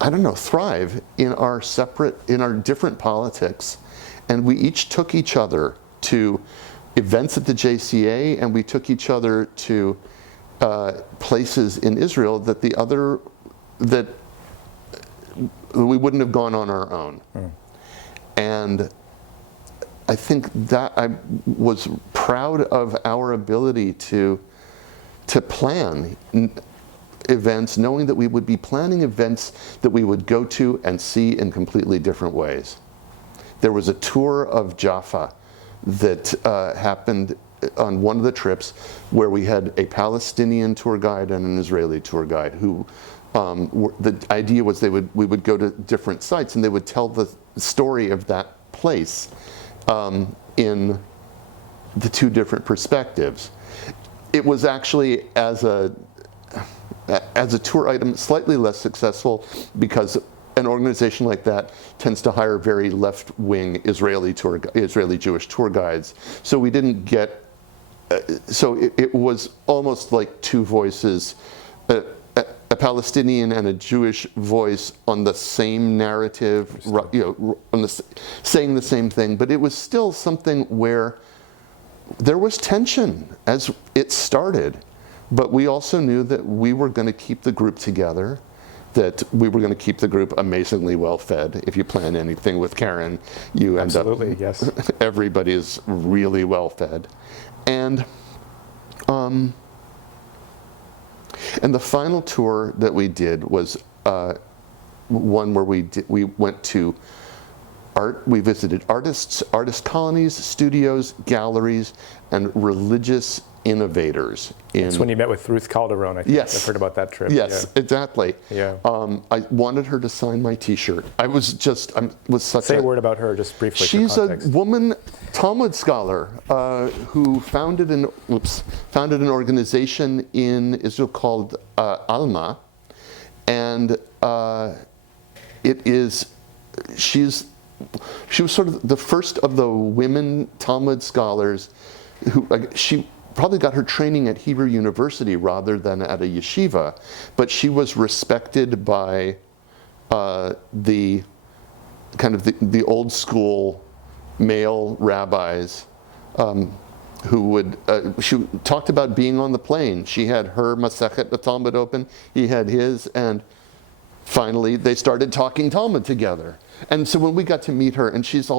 I don't know, thrive in our different politics. And we each took each other to events at the JCA, and we took each other to places in Israel that we wouldn't have gone on our own. And I think that I was proud of our ability to plan events, knowing that we would be planning events that we would go to and see in completely different ways. There was a tour of Jaffa that happened on one of the trips where we had a Palestinian tour guide and an Israeli tour guide who the idea was we would go to different sites and they would tell the story of that place in the two different perspectives. It was actually, as a tour item, slightly less successful because an organization like that tends to hire very left-wing Israeli Jewish tour guides. So we didn't get. So it was almost like two voices, a Palestinian and a Jewish voice on the same narrative, saying the same thing. But it was still something where there was tension as it started, but we also knew that we were going to keep the group together, that we were going to keep the group amazingly well fed. If you plan anything with Karen, you end up, yes. Everybody is really well fed. And the final tour that we did was one where we went to we visited artist colonies, studios, galleries, and religious innovators. That's when you met with Ruth Calderon, I think. Yes. I've heard about that trip. Yes, yeah. Exactly. Yeah. I wanted her to sign my T-shirt. I was such Say a word about her, just briefly. She's for a context. woman Talmud scholar who founded an organization in Israel called Alma, and she was sort of the first of the women Talmud scholars who she probably got her training at Hebrew University rather than at a yeshiva, but she was respected by the old school male rabbis who would, she talked about being on the plane. She had her Masechet the Talmud open, he had his, and finally they started talking Talmud together. And so when we got to meet her, and she's a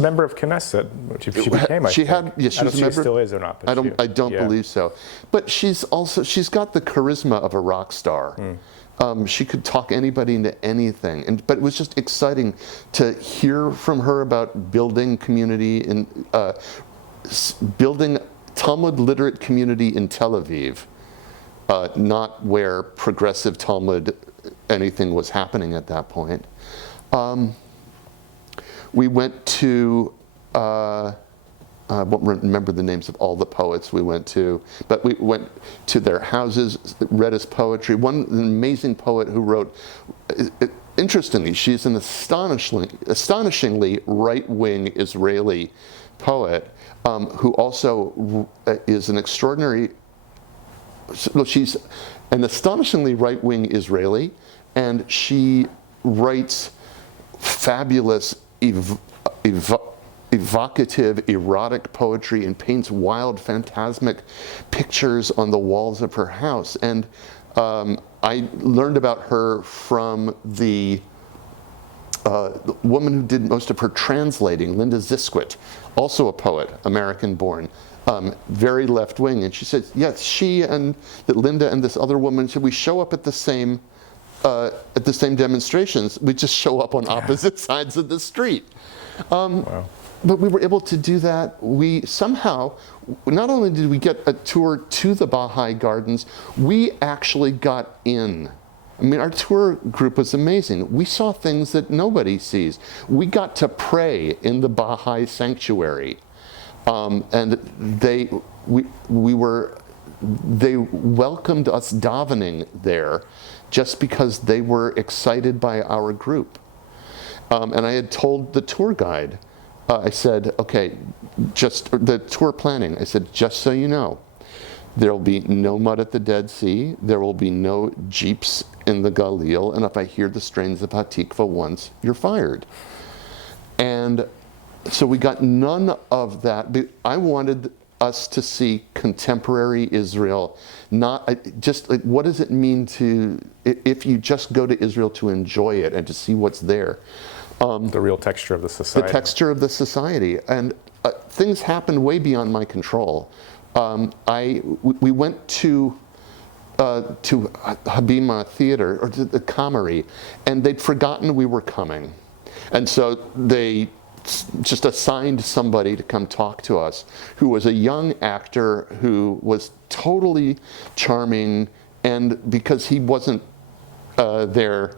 member of Knesset, which she became, I think. Yes, I don't know if she still is or not. But I don't believe so. But she's got the charisma of a rock star. She could talk anybody into anything. But it was just exciting to hear from her about building community and building Talmud literate community in Tel Aviv, not where progressive Talmud anything was happening at that point. We went to, I won't remember the names of all the poets we went to, but we went to their houses, read his poetry. An amazing poet who wrote, interestingly, she's an astonishingly right-wing Israeli poet who also is an extraordinary, she's an astonishingly right-wing Israeli, and she writes fabulous, evocative, erotic poetry and paints wild, phantasmic pictures on the walls of her house. And I learned about her from the woman who did most of her translating, Linda Zisquit, also a poet, American-born, very left-wing. And she said, yes, she and Linda and this other woman, we show up at the same demonstrations. We just show up on opposite sides of the street. Wow. but we were able to do that. We somehow, not only did we get a tour to the Baha'i Gardens, we actually got in. I mean, our tour group was amazing. We saw things that nobody sees. We got to pray in the Baha'i sanctuary. And they welcomed us davening there just because they were excited by our group. And I had told the tour guide, I said, okay, just the tour planning, I said, just so you know, there will be no mud at the Dead Sea, there will be no jeeps in the Galil, and if I hear the strains of Hatikva once, you're fired. And so we got none of that. But I wanted us to see contemporary Israel, not just like, what does it mean to, if you just go to Israel to enjoy it and to see what's there. The real texture of the society. The texture of the society. And things happened way beyond my control. We went to Habima Theater, or to the Kamari, and they'd forgotten we were coming. And so they just assigned somebody to come talk to us, who was a young actor who was totally charming, and because he wasn't their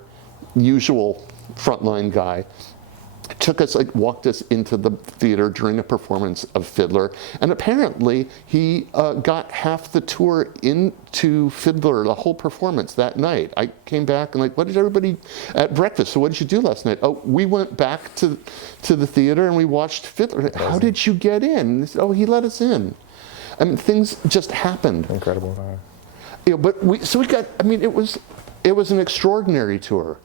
usual frontline guy, took us, walked us into the theater during a performance of Fiddler, and apparently he got half the tour into Fiddler, the whole performance that night. I came back and what did everybody at breakfast? So what did you do last night? Oh, we went back to the theater and we watched Fiddler. How did you get in? They said, oh, he let us in. I mean, things just happened. Incredible. But we got. I mean, it was an extraordinary tour,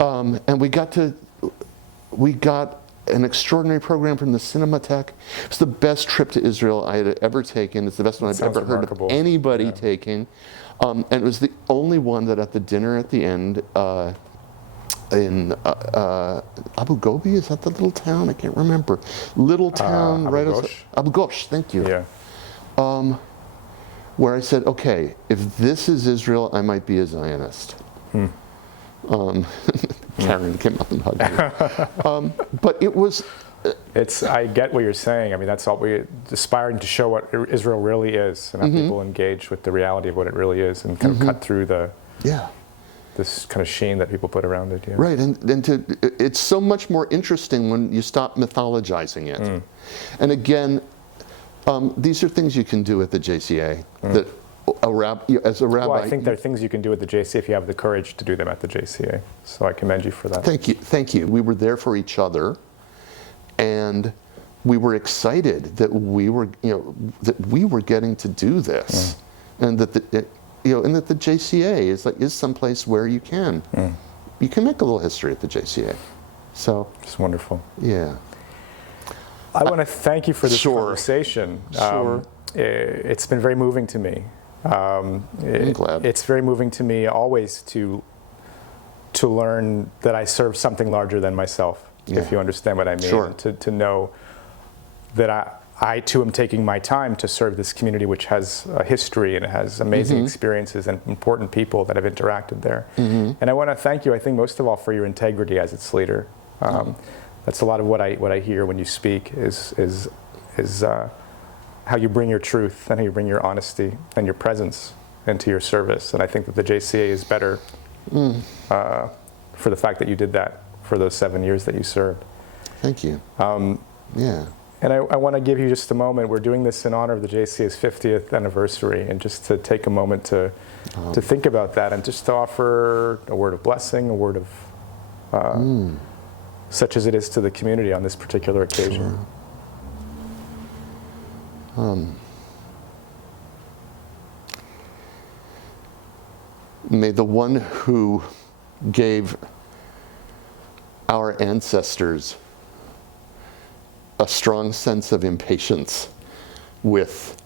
and we got an extraordinary program from the Cinematheque. It was the best trip to Israel I had ever taken. It's the best one I've ever heard of anybody taking. And it was the only one that at the dinner at the end in Abu Ghobi, is that the little town? I can't remember. Little town right outside. Abu Ghosh, thank you. Yeah. Where I said, okay, if this is Israel, I might be a Zionist. Karen came up and hugged me. But it was... I get what you're saying. I mean, that's all we're aspiring to show what Israel really is, and have people engage with the reality of what it really is, and kind of cut through this kind of sheen that people put around it. Yeah. Right, and it's so much more interesting when you stop mythologizing it. And again, these are things you can do at the JCA that as a rabbi. Well, I think there are things you can do at the JCA if you have the courage to do them at the JCA. So I commend you for that. Thank you. We were there for each other, and we were excited that we were getting to do this, and that the JCA is someplace where you can make a little history at the JCA. So it's wonderful. Yeah. I want to thank you for this conversation. Sure. It's been very moving to me. I'm glad. It's very moving to me always to learn that I serve something larger than myself, if you understand what I mean. Sure. To know that I too am taking my time to serve this community, which has a history and it has amazing experiences and important people that have interacted there. And I want to thank you, I think most of all, for your integrity as its leader. That's a lot of what I hear when you speak is how you bring your truth and how you bring your honesty and your presence into your service. And I think that the JCA is better for the fact that you did that for those 7 years that you served. Thank you. Yeah. And I want to give you just a moment. We're doing this in honor of the JCA's 50th anniversary, and just to take a moment to think about that, and just to offer a word of blessing, a word of such as it is to the community on this particular occasion. Sure. May the one who gave our ancestors a strong sense of impatience with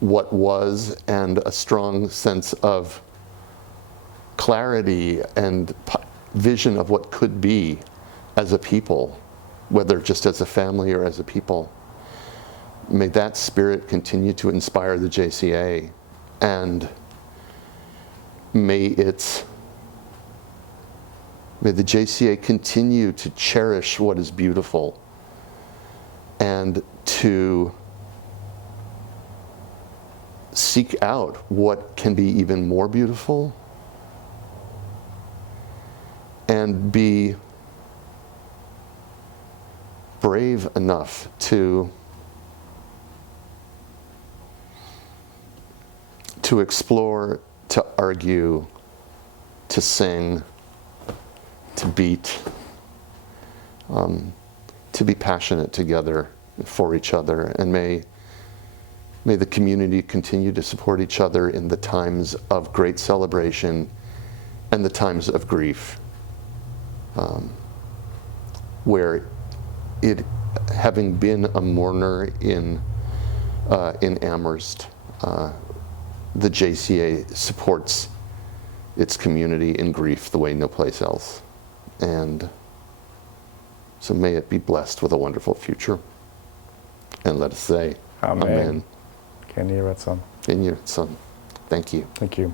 what was, and a strong sense of clarity and vision of what could be as a people, whether just as a family or as a people. May that spirit continue to inspire the JCA, and may the JCA continue to cherish what is beautiful and to seek out what can be even more beautiful, and be brave enough to explore, to argue, to sing, to beat, to be passionate together for each other. And may the community continue to support each other in the times of great celebration and the times of grief, where it, having been a mourner in Amherst, the JCA supports its community in grief the way no place else. And so may it be blessed with a wonderful future. And let us say, Amen. Amen. Ken Yiratzon. In your son. Thank you. Thank you.